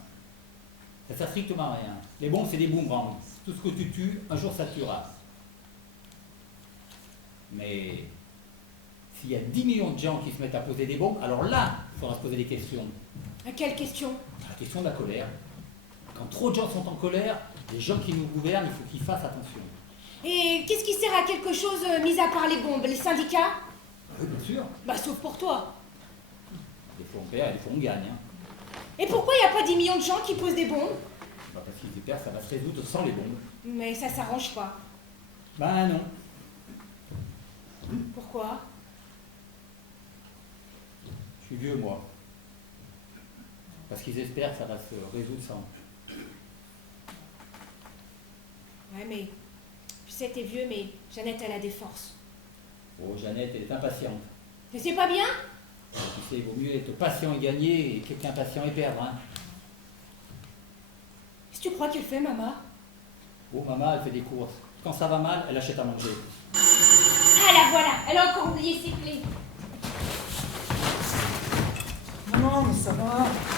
Ça sert strictement à rien. Les bombes, c'est des boomerangs. Tout ce que tu tues, un jour, ça te tuera. Mais s'il y a 10 millions de gens qui se mettent à poser des bombes, alors là, il faudra se poser des questions. À quelle question? La question de la colère. Quand trop de gens sont en colère, les gens qui nous gouvernent, il faut qu'ils fassent attention. Et qu'est-ce qui sert à quelque chose, mis à part les bombes? Les syndicats? Oui, bien sûr. Bah, sauf pour toi. Des fois on perd et des fois on gagne. Hein. Et pourquoi il n'y a pas 10 millions de gens qui posent des bombes? Bah parce qu'ils perdent, ça va se résoudre sans les bombes. Mais ça s'arrange pas. Ben non. Pourquoi? Je suis vieux, moi. Parce qu'ils espèrent que ça va se résoudre sans. Ouais, mais... Tu sais, t'es vieux, mais Jeannette, elle a des forces. Oh, Jeannette, elle est impatiente. Mais c'est pas bien? Tu sais, il vaut mieux être patient et gagner qu'impatient et perdre. Hein. Qu'est-ce que tu crois qu'elle fait, maman? Oh, maman, elle fait des courses. Quand ça va mal, elle achète à manger. Ah, la voilà, elle a encore oublié ses clés. Non, mais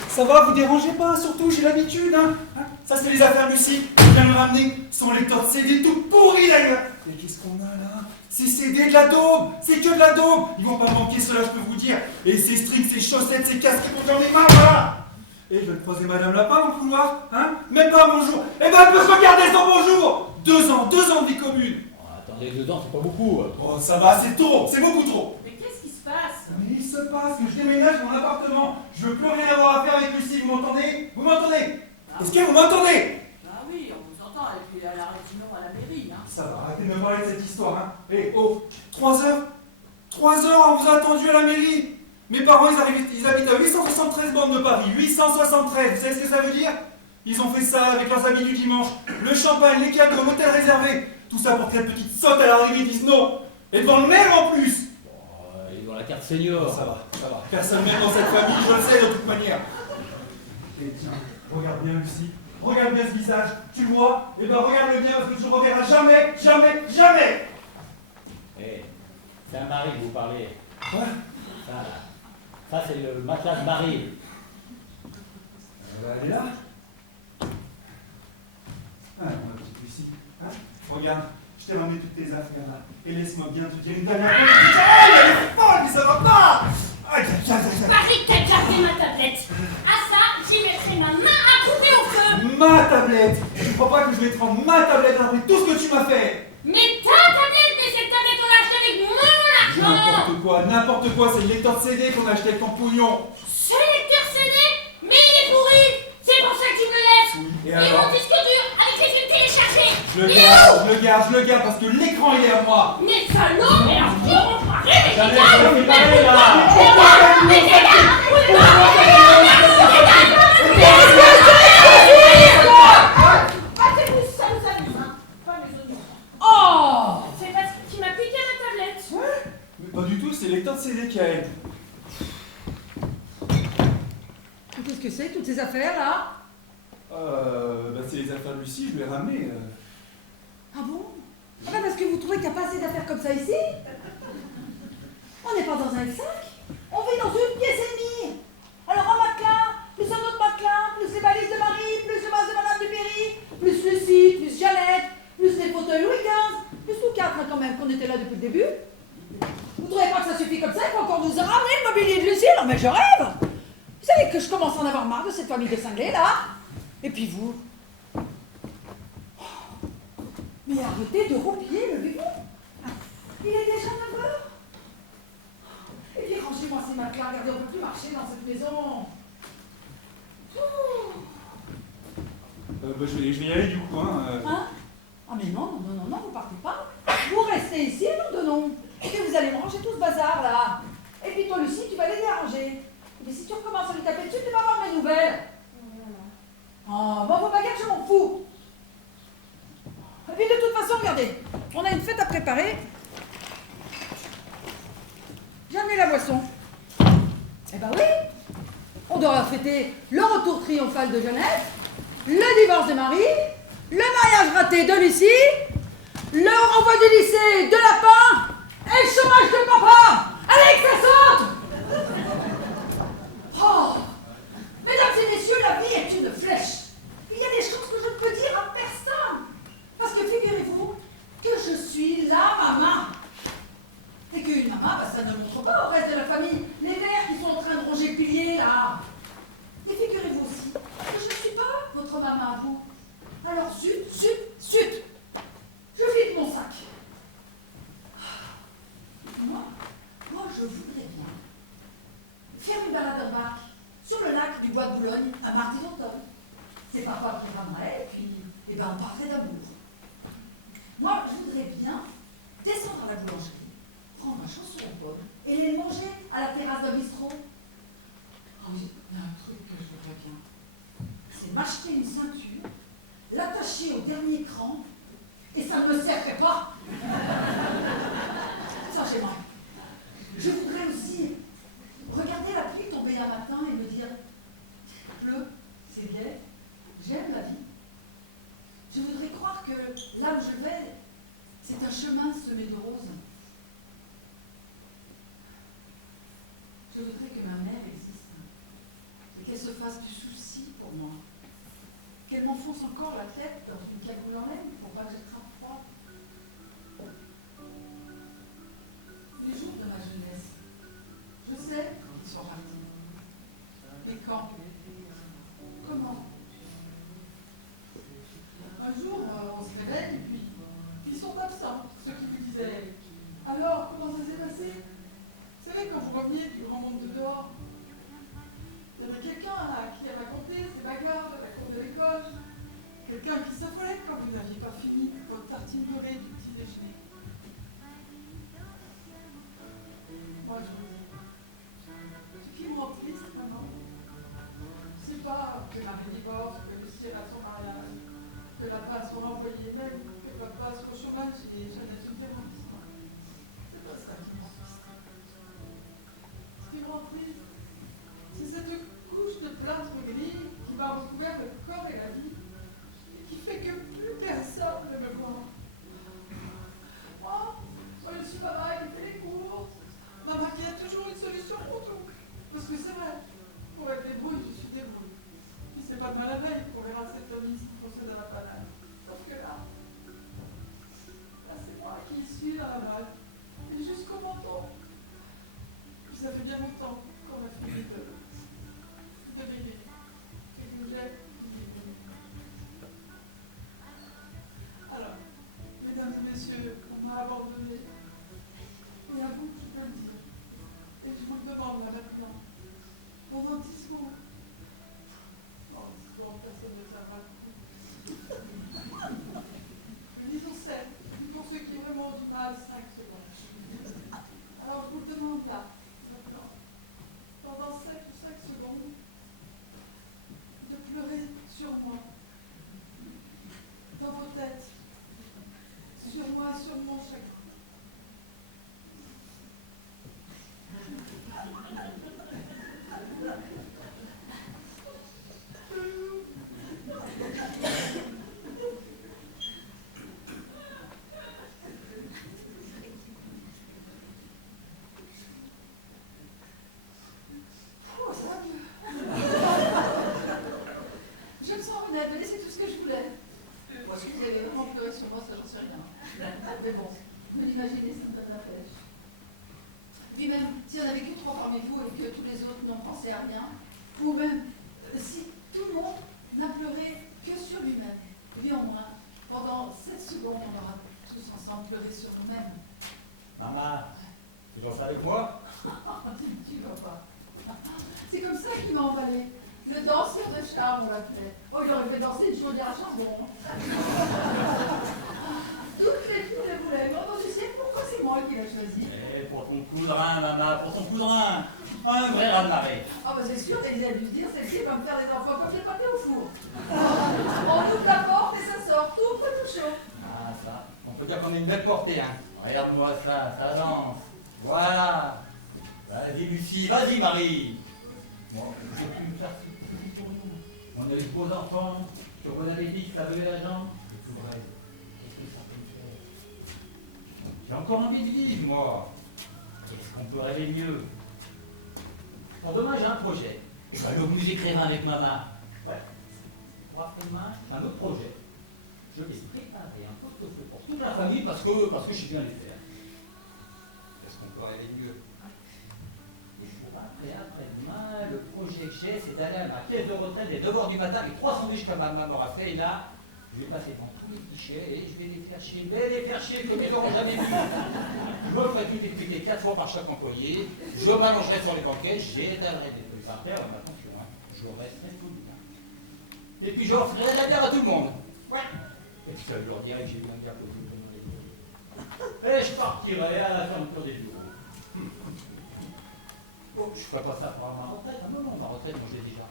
ça va, vous dérangez pas, surtout, j'ai l'habitude, hein. Ça, c'est les affaires Lucie, je viens de ramener son lecteur de CD tout pourri, d'ailleurs. Et qu'est-ce qu'on a, là? C'est CD de la daube, c'est que de la daube. Ils vont pas manquer cela, je peux vous dire. Et ces strings, ces chaussettes, ces casques, ils vont j'en ai marre, voilà. Et je vais croiser Madame Lapin dans le couloir, hein. Même pas un bonjour. Eh ben, elle peut se regarder son bonjour. 2 ans de vie commune. Oh, attendez, 2 ans, c'est pas beaucoup. Oh, ça va, c'est trop, c'est beaucoup trop. Mais qu'est-ce qui se passe? Mais il se passe que je déménage dans mon appartement. Je veux plus rien avoir à faire avec Lucie, vous m'entendez? Vous m'entendez? Est-ce que vous m'entendez? Ah oui, on vous entend, et puis elle a dit non à la mairie, hein. Ça va, arrêtez de me parler de cette histoire, hein. Eh, oh, 3 heures? 3 heures, on vous a attendu à la mairie. Mes parents, ils habitent à 873 bornes de Paris. 873, vous savez ce que ça veut dire? Ils ont fait ça avec leurs amis du dimanche. Le champagne, les cadeaux, l'hôtel réservé. Tout ça pour que la petite sotte à l'arrivée dise non. Et devant le maire en plus. Ils ont la carte senior. Ça va. Personne même dans cette famille, je le sais de toute manière. Et tiens, regarde bien Lucie. Regarde bien ce visage. Tu le vois? Eh ben regarde-le bien parce que tu ne le reverras jamais, jamais, jamais. Eh, c'est un mari que vous parlez. Quoi? Ça c'est le matelas de Marie. Elle est là. Ah, ma petite Lucie. Hein? Regarde, je t'ai ramené toutes tes affaires là. Et laisse-moi bien te dire une dernière fois. Elle est folle, mais ça va pas! Paris, t'as gardé ma tablette. À ça, j'y mettrai ma main à couper au feu. Ma tablette! Je crois pas que je vais te rendre ma tablette après tout ce que tu m'as fait! Mais ta tablette, mais cette tablette, on l'a achetée avec mon argent. N'importe quoi, c'est le lecteur de CD qu'on a acheté avec ton pognon. Ce lecteur CD, mais il est pourri. C'est pour ça que tu me le laisses. Oui, et mon alors? disque dur avec les films téléchargés. Je le garde parce que l'écran il est à moi. Mais salaud, mais alors tu on paraît, mais Jamais, dégage. ça fait pareil, là. Mais dégage. Ça nous amuse, hein. Pas les oignons. Oh, c'est parce qu'il m'a piqué ma tablette. Mais pas du tout, c'est le lecteur de CD qui a elle. Qu'est-ce que c'est, toutes ces affaires là? C'est les affaires de Lucie, je lui ai ramené. Ah bon? Ah bah parce que vous trouvez qu'il n'y a pas assez d'affaires comme ça ici? On n'est pas dans un sac, on vit dans une pièce et demie. Alors un matelas, plus un autre matelas, plus les valises de Marie, plus le vase de Madame Duperry, plus Lucie, plus Jeannette, plus les fauteuils Louis XV, plus nous 4 quand même qu'on était là depuis le début. Vous ne trouvez pas que ça suffit comme ça? Il faut encore nous ramener le mobilier de Lucie? Non mais je rêve! Vous savez que je commence à en avoir marre de cette famille de cinglés là? Et puis vous? Mais arrêtez de roupiller, levez-vous! Il est déjà 9 heures! Et puis rangez-moi ces matelas, regardez, on ne peut plus marcher dans cette maison! Je vais y aller du coup, hein. Hein? Ah mais non, vous partez pas! Vous restez ici et nous donnons! Et puis vous allez me ranger tout ce bazar là! Et puis toi Lucie, tu vas l'aider à ranger! Mais si tu recommences à lui taper dessus, tu vas avoir mes nouvelles! Oh, bon, vos baguettes, je m'en fous! Et puis de toute façon, regardez, on a une fête à préparer. J'ai amené la boisson. Eh ben oui, on doit fêter le retour triomphal de Jeannette, le divorce de Marie, le mariage raté de Lucie, le renvoi du lycée de Lapin et le chômage de papa. Allez, que ça saute! Oh, mesdames et messieurs, la vie est une flèche. Il y a des choses que je ne peux dire à personne. Parce que figurez-vous que je suis la maman. Et qu'une maman, ça ne montre pas au reste de la famille les mères qui sont en train de ronger le pilier, là. Et figurez-vous aussi que je ne suis pas votre maman à vous. Alors zut, je vide mon sac. Moi, je voudrais bien faire une balade en barque sur le lac du Bois de Boulogne un mardi d'automne. C'est papa qui ramènerait, et puis, on parlerait d'amour. Moi, je voudrais bien descendre à la boulangerie, prendre un chanson aux pommes et les manger à la terrasse d'un bistrot. Oh, il y a un truc que je voudrais bien. C'est m'acheter une ceinture, l'attacher au dernier cran, et ça ne me servirait pas. Ça, j'aimerais. Je voudrais aussi regarder la Je voudrais que ma mère existe et qu'elle se fasse du souci pour moi. Qu'elle m'enfonce encore la tête dans une cagoule en laine pour pas que j'attrape froid. Les jours de ma jeunesse, je sais quand ils sont partis. Mais quand? Comment? Un jour, on se réveille et puis ils sont absents, ceux qui vous disaient. Alors, comment ça s'est passé? Vous savez, quand vous reveniez du grand monde de dehors, il y avait quelqu'un là qui a raconté ses bagarres de la cour de l'école. Quelqu'un qui s'affolait quand vous n'aviez pas fini votre tartine beurrée du petit déjeuner. Moi, je vous dis, ce qui me rend triste maintenant, c'est pas que Marie divorce, que Lucie a son mariage, que la passe son employé même, que papa soit au chômage et Jeannette une terroriste. C'est pas ça qui me rend triste. Ce qui me rend triste, c'est cette couche de plâtre gris qui m'a recouvert le corps et la vie et qui fait que plus personne ne me voit. Moi, je suis maman qui fait les courses, maman qui a toujours une solution pour tout. Parce que c'est vrai, pour être débrouille, je suis débrouille. Puis c'est pas de mal à veille pour les racétomistes pour ceux de la panade. Sauf que là c'est moi qui suis dans la balle. Et jusqu'au menton. Puis ça fait bien longtemps qu'on a fini de bébé. Et que j'ai bébé. Alors, mesdames et messieurs, on m'a abandonné. Et à vous, je peux le dire. Et je vous le demande là maintenant. Pendant 10 secondes. Non, 10 secondes, personne ne tient pas. Disons 7, pour ceux qui vraiment ont du mal, 5 secondes. Alors je vous le demande là, maintenant, pendant 7 ou 5 secondes, de pleurer sur moi, dans vos têtes, sur moi, sur mon chagrin. Je me sens honnête, mais c'est tout ce que je voulais. Moi, si vous avez vraiment pleuré sur moi, ça j'en sais rien. Mais bon, me l'imaginer, ça me donne la pêche. Puis même, s'il n'y en avait que 3 parmi vous et que tous les autres n'ont pensé à rien, ou même, si tout le monde n'a pleuré que sur lui-même, lui en moins, pendant 7 secondes, on aura tous ensemble pleuré sur nous-mêmes. Maman, tu danses avec moi? Tu vas pas. C'est comme ça qu'il m'a emballé. Le danseur de charme, on l'appelait. Oh, il aurait fait danser une chaudière à charbon. Toutes les filles le voulaient. Mais oh, tu sais pourquoi c'est moi qui l'ai choisi? Eh, pour ton coudrin, maman, pour ton coudrin. Un vrai raz-de-marée. Ah, bah c'est sûr, ils avaient dû se dire, celle-ci va me faire des enfants comme les pâtés au four. On ouvre la porte et ça sort, tout près tout chaud. Ah, ça, on peut dire qu'on est une belle portée, hein. Regarde-moi ça, ça danse. Voilà. Vas-y, Lucie, vas-y, Marie. Bon, je vais plus me faire suffit pour nous. On a les beaux enfants, sur bon appétit, ça veut la jambe. Et tout le reste, qu'est-ce que ça peut me faire? J'ai encore envie de vivre, moi. Qu'est-ce qu'on peut rêver mieux? Bon, demain, j'ai un projet. Et ben, je vous écrirai avec maman. Ouais. Pour après-demain, j'ai un autre projet. Je vais préparer un portefeuille pour toute la famille parce que je sais bien les faire. Qu'est-ce qu'on peut rêver mieux? Et pour après-demain, le projet que j'ai, c'est d'aller à ma caisse de retraite dès 9h du matin avec 3 sandwichs comme ma maman m'aura fait. Et là, je vais passer dans tous les guichets et je vais les faire chier, comme ils n'auront jamais vu. Je me ferai tout expliquer 4 fois par chaque employé. Je m'allongerai sur les banquettes, j'étalerai des trucs par terre. Mais attention, hein, je resterai tout le temps. Et puis je referai la bière à tout le monde. Ouais. Et puis ça, je leur dirai que j'ai bien bien posé tout le monde. Et je partirai à la fermeture des bureaux. Oh, je ne ferai pas ça pour avoir ma retraite. Ah, non, ma retraite, moi je l'ai déjà.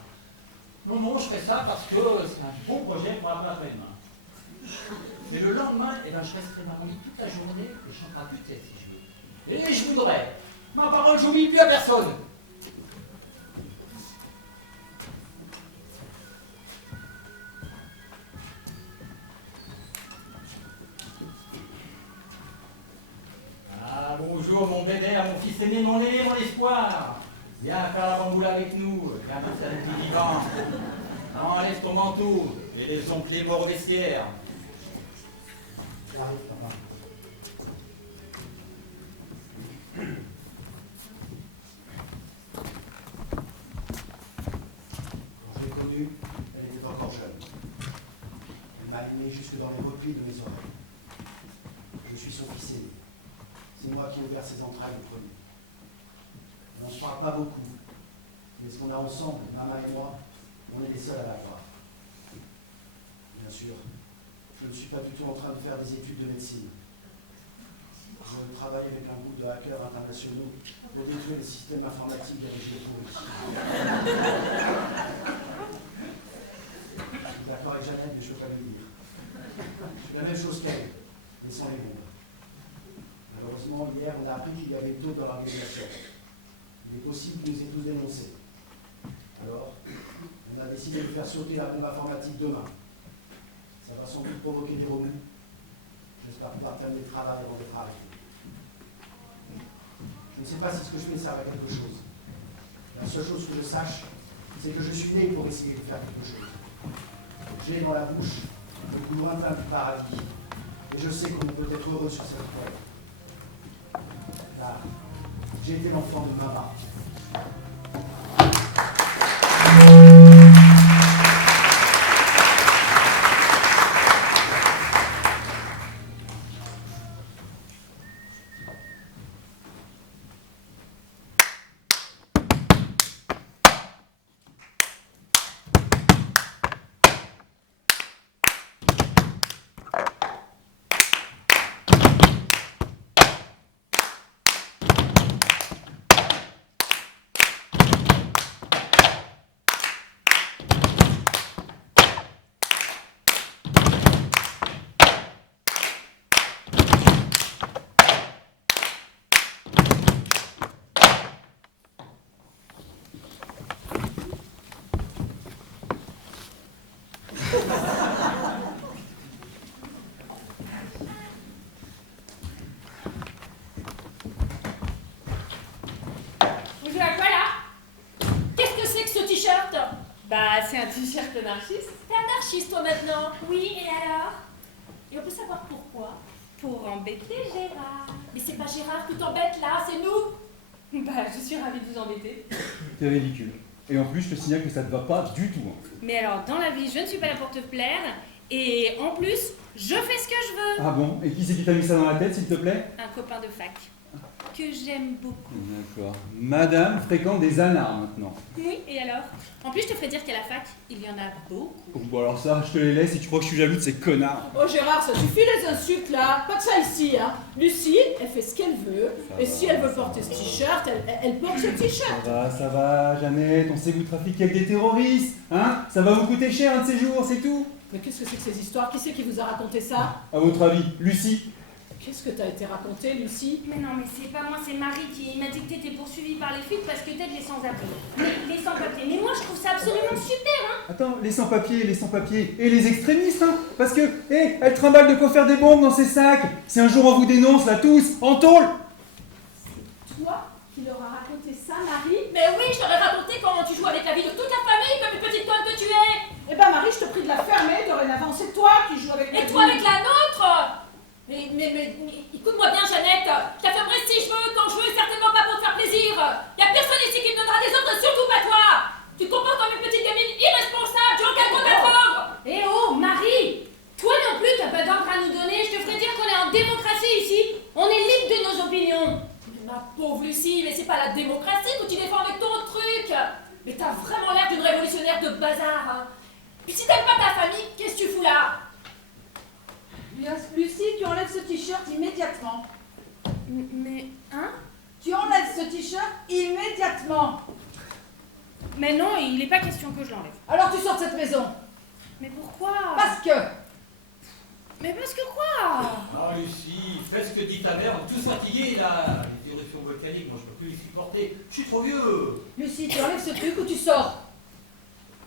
Non, je ferai ça parce que c'est un bon projet pour après-demain. Mais le lendemain, je resterai dans mon lit toute la journée et je chanterai plus de tête si je veux. Et je voudrais. Ma parole, je n'oublie plus à personne. Ah, bonjour mon bébé, mon fils aîné, mon espoir. Viens faire la bamboula avec nous, viens t'installer un petit divan. Enlève ton manteau et laisse ton clipboard au vestiaire. J'arrive, papa. Quand je l'ai connue, elle était encore jeune. Elle m'a allumé jusque dans les replis de mes oreilles. Je suis son fils aîné. C'est moi qui ai ouvert ses entrailles le premier. On ne se parle pas beaucoup, mais ce qu'on a ensemble, maman et moi, on est les seuls à la voir. Bien sûr, je ne suis pas du tout en train de faire des études de médecine. Je travaille avec un groupe de hackers internationaux pour détruire les systèmes informatiques des régions pourries. Je suis d'accord avec Jeannette, mais je ne veux pas lui dire. Je fais la même chose qu'elle, mais sans les bombes. Malheureusement, hier, on a appris qu'il y avait d'autres dans l'organisation. Il est possible qu'ils nous aient tous dénoncés. Alors, on a décidé de faire sauter la bombe informatique demain. Ça va sans doute provoquer des remous. J'espère pouvoir terminer le travail avant d'être arrêté. Je ne sais pas si ce que je fais sert à quelque chose. La seule chose que je sache, c'est que je suis né pour essayer de faire quelque chose. J'ai dans la bouche le goût lointain du paradis. Et je sais qu'on peut être heureux sur cette terre. Car j'ai été l'enfant de Mama. Vous jouez à quoi là? Qu'est-ce que c'est que ce t-shirt? Bah, c'est un t-shirt anarchiste. T'es anarchiste toi maintenant? Oui, et alors? Et on peut savoir pourquoi? Pour embêter Gérard. Mais c'est pas Gérard qui t'embête là, c'est nous! Bah, je suis ravie de vous embêter. T'es ridicule. Et en plus, je te signale que ça te va pas du tout. Hein. Mais alors, dans la vie, je ne suis pas là pour te plaire. Et en plus, je fais ce que je veux. Ah bon? Et qui c'est qui t'a mis ça dans la tête, s'il te plaît? Un copain de fac. Que j'aime beaucoup. D'accord. Madame fréquente des anards maintenant. Oui, et alors? En plus, je te ferai dire qu'à la fac, il y en a beaucoup. Bon alors ça, je te les laisse si tu crois que je suis jaloux de ces connards. Oh Gérard, ça suffit les insultes là. Pas de ça ici, hein. Lucie, elle fait ce qu'elle veut. Et si elle veut porter ce t-shirt, elle porte ce t-shirt. Ça va, Jeannette, on sait que vous trafiquez avec des terroristes, hein? Ça va vous coûter cher un de ces jours, c'est tout. Mais qu'est-ce que c'est que ces histoires? Qui c'est qui vous a raconté ça? À votre avis, Lucie? Qu'est-ce que t'as été raconté, Lucie? Mais non, mais c'est pas moi, c'est Marie qui m'a dit que t'étais poursuivie par les flics parce que t'aides les sans-abri. Les sans-papiers. Mais moi, je trouve ça absolument super, hein. Attends, les sans-papiers, et les extrémistes, hein? Parce que, elle trimballe de quoi faire des bombes dans ses sacs. Si un jour on vous dénonce, là, tous, en tôle. C'est toi qui leur a raconté ça, Marie? Mais oui, je t'aurais raconté comment tu joues avec la vie de toute la famille comme une petite conne que tu es. Eh ben Marie, je te prie de la fermer, dorénavant, c'est toi qui joues avec la Et vie. toi avec la nôtre. Mais écoute-moi bien, Jeannette, je t'affirmerai si je veux, quand je veux, certainement pas pour te faire plaisir. Y a personne ici qui me donnera des ordres, surtout pas toi. Tu te comportes comme une petite gamine irresponsable, tu encadres ta ordre. Eh oh, Marie, toi non plus t'as pas d'ordre à nous donner, je te ferai dire qu'on est en démocratie ici. On est libre de nos opinions. Ma pauvre Lucie, mais c'est pas la démocratie que tu défends avec ton truc. Mais t'as vraiment l'air d'une révolutionnaire de bazar, hein. Puis si t'aimes pas ta famille, qu'est-ce que tu fous là? Lucie, tu enlèves ce t-shirt immédiatement. Mais, hein? Tu enlèves ce t-shirt immédiatement. Mais non, il n'est pas question que je l'enlève. Alors tu sors de cette maison. Mais pourquoi? Parce que... Mais parce que quoi? Ah Lucie, fais ce que dit ta mère, on est tous fatigués là. Les éruptions volcaniques, moi je peux plus les supporter. Je suis trop vieux. Lucie, tu enlèves ce truc ou tu sors.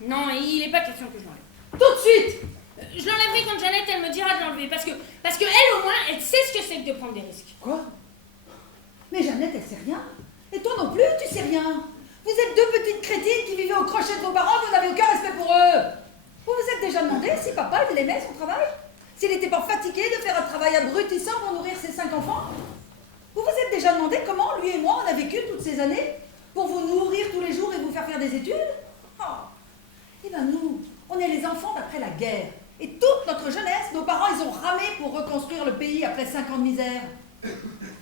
Non, il n'est pas question que je l'enlève. Tout de suite. Je l'enlèverai quand Jeannette, elle me dira de l'enlever. Parce que elle, au moins, elle sait ce que c'est que de prendre des risques. Quoi? Mais Jeannette, elle sait rien. Et toi non plus, tu sais rien. Vous êtes deux petites crétines qui vivez au crochet de vos parents, vous n'avez aucun respect pour eux. Vous vous êtes déjà demandé si papa il aimait son travail? S'il n'était pas fatigué de faire un travail abrutissant pour nourrir ses 5 enfants? Vous vous êtes déjà demandé comment lui et moi on a vécu toutes ces années pour vous nourrir tous les jours et vous faire faire des études? Eh bien nous, on est les enfants d'après la guerre. Et toute notre jeunesse, nos parents, ils ont ramé pour reconstruire le pays après 5 ans de misère.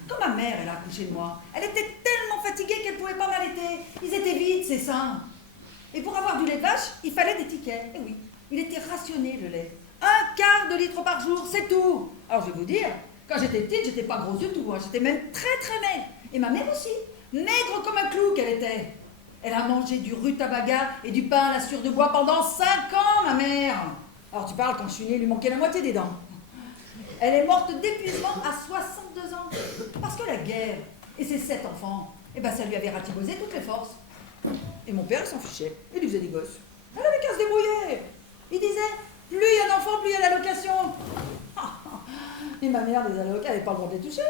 Quand ma mère, elle a accouché de moi, elle était tellement fatiguée qu'elle ne pouvait pas m'allaiter. Ils étaient vides, ses seins. Et pour avoir du lait de vache, il fallait des tickets. Et oui, il était rationné, le lait. 1/4 de litre par jour, c'est tout. Alors, je vais vous dire, quand j'étais petite, j'étais pas grosse du tout. Hein. J'étais même très, très maigre. Et ma mère aussi. Maigre comme un clou qu'elle était. Elle a mangé du rutabaga et du pain à la sciure de bois pendant 5 ans, ma mère. Alors, tu parles, quand je suis née, il lui manquait la moitié des dents. Elle est morte d'épuisement à 62 ans. Parce que la guerre et ses 7 enfants, eh ben, ça lui avait ratiposé toutes les forces. Et mon père, il s'en fichait. Il lui faisait des gosses. Elle avait qu'à se débrouiller. Il disait, plus il y a d'enfants, plus il y a d'allocations. Et ma mère, les allocs, elle n'avait pas le droit de les toucher.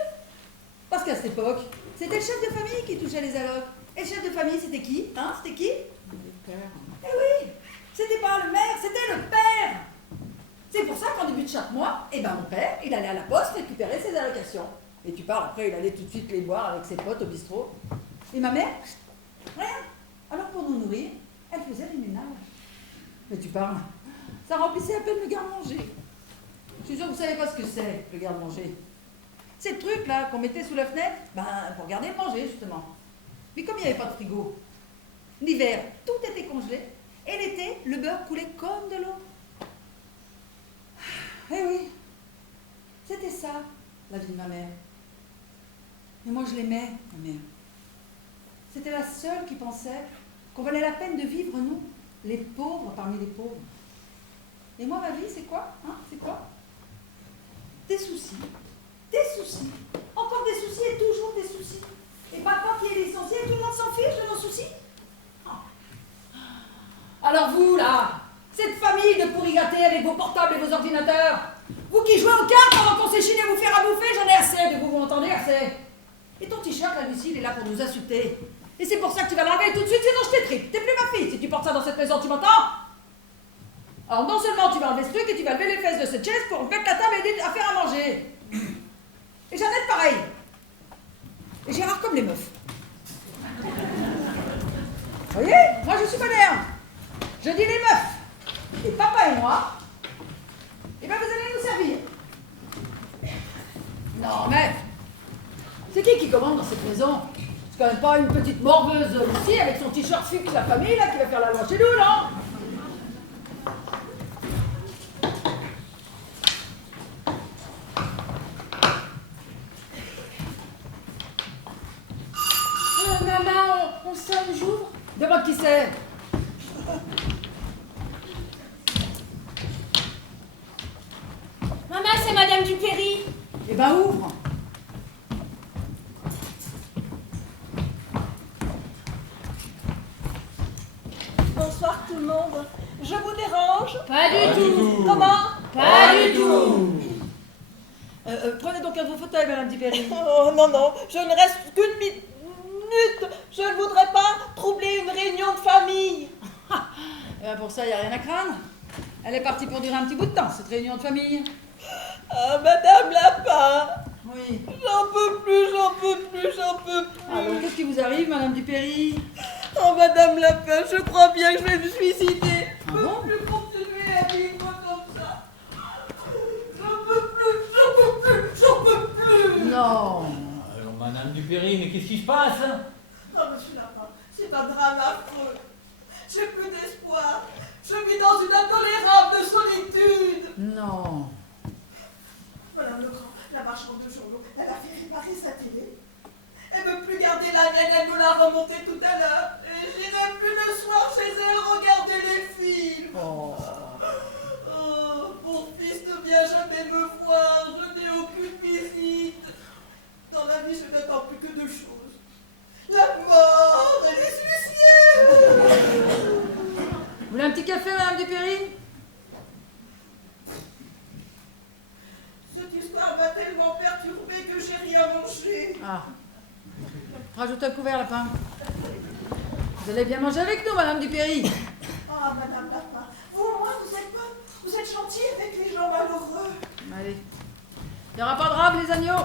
Parce qu'à cette époque, c'était le chef de famille qui touchait les allocs. Et le chef de famille, c'était qui? Hein? C'était qui? Le père. Eh oui, c'était pas le maire, c'était le père. C'est pour ça qu'en début de chaque mois, eh ben mon père, il allait à la poste récupérer ses allocations. Et tu parles, après, il allait tout de suite les boire avec ses potes au bistrot. Et ma mère, rien. Alors pour nous nourrir, elle faisait les ménages. Mais tu parles, ça remplissait à peine le garde-manger. Je suis sûre que vous savez pas ce que c'est, le garde-manger. C'est le truc là qu'on mettait sous la fenêtre, ben, pour garder le manger justement. Mais comme il n'y avait pas de frigo, l'hiver, tout était congelé, et l'été, le beurre coulait comme de l'eau. Eh oui, c'était ça, la vie de ma mère. Mais moi, je l'aimais, ma mère. C'était la seule qui pensait qu'on valait la peine de vivre, nous, les pauvres parmi les pauvres. Et moi, ma vie, c'est quoi? Hein? C'est quoi? Des soucis. Des soucis. Encore des soucis et toujours des soucis. Et papa qui est licencié, tout le monde s'en fiche de nos soucis. Oh. Alors vous, là, cette famille de pourri gâtés avec vos portables et vos ordinateurs, vous qui jouez aux cartes pendant qu'on s'échine à vous faire à bouffer, j'en ai assez de vous, vous m'entendez, assez. Et ton t-shirt, là, Lucie, il est là pour nous insulter. Et c'est pour ça que tu vas l'enlever tout de suite, sinon je t'étripe. T'es plus ma fille si tu portes ça dans cette maison, tu m'entends? Alors non seulement tu vas enlever ce truc et tu vas lever les fesses de cette chaise pour mettre la table et aider à faire à manger. Et Jeannette, pareil. Et Gérard comme les meufs. Vous voyez, moi je suis moderne. Je dis les meufs. Et papa et moi, et ben vous allez nous servir. Non mais, c'est qui commande dans cette maison? C'est quand même pas une petite morveuse ici avec son t-shirt fixe la famille là qui va faire la loi chez nous, non? Maman, on sonne, j'ouvre. Demande qui c'est. Maman, c'est Madame Dupéry. Eh ben ouvre. Bonsoir tout le monde. Je vous dérange? Pas du tout. Comment? Pas du tout. Prenez donc un de vos fauteuils, Madame Dupéry. Oh non, non, je ne reste qu'une minute. Je ne voudrais pas troubler une réunion de famille. Eh ben pour ça, il n'y a rien à craindre. Elle est partie pour durer un petit bout de temps, cette réunion de famille. Ah, Madame Lapin. Oui. J'en peux plus, j'en peux plus, j'en peux plus. Alors, qu'est-ce qui vous arrive, Madame Dupéry? Oh, Madame Lapin, je crois bien que je vais me suicider. Ah Je ne bon? peux plus continuer à vivre comme ça. J'en peux plus, j'en peux plus, j'en peux plus. Non. Alors, Madame Dupéry, mais qu'est-ce qui se passe? Oh, Monsieur Lapin, c'est un drame affreux. J'ai plus d'espoir. Je vis dans une intolérable solitude. Non. Madame Legrand, la marchande de journaux, elle a fait réparer sa télé. Elle ne veut plus garder la mienne, elle me l'a remontée tout à l'heure. Et j'irai plus le soir chez elle regarder les films. Oh. Oh, mon fils ne vient jamais me voir, je n'ai aucune visite. Dans la vie, je n'attends plus que deux choses. La mort et les huissiers. Vous voulez un petit café, Madame Dupéry? Cette histoire m'a tellement perturbée que j'ai rien mangé. Ah. Rajoute un couvert, Lapin. Vous allez bien manger avec nous, Madame Dupéry. Ah, Madame Lapin, vous au moins, vous êtes gentille avec les gens malheureux. Allez. Il n'y aura pas de rave, les agneaux.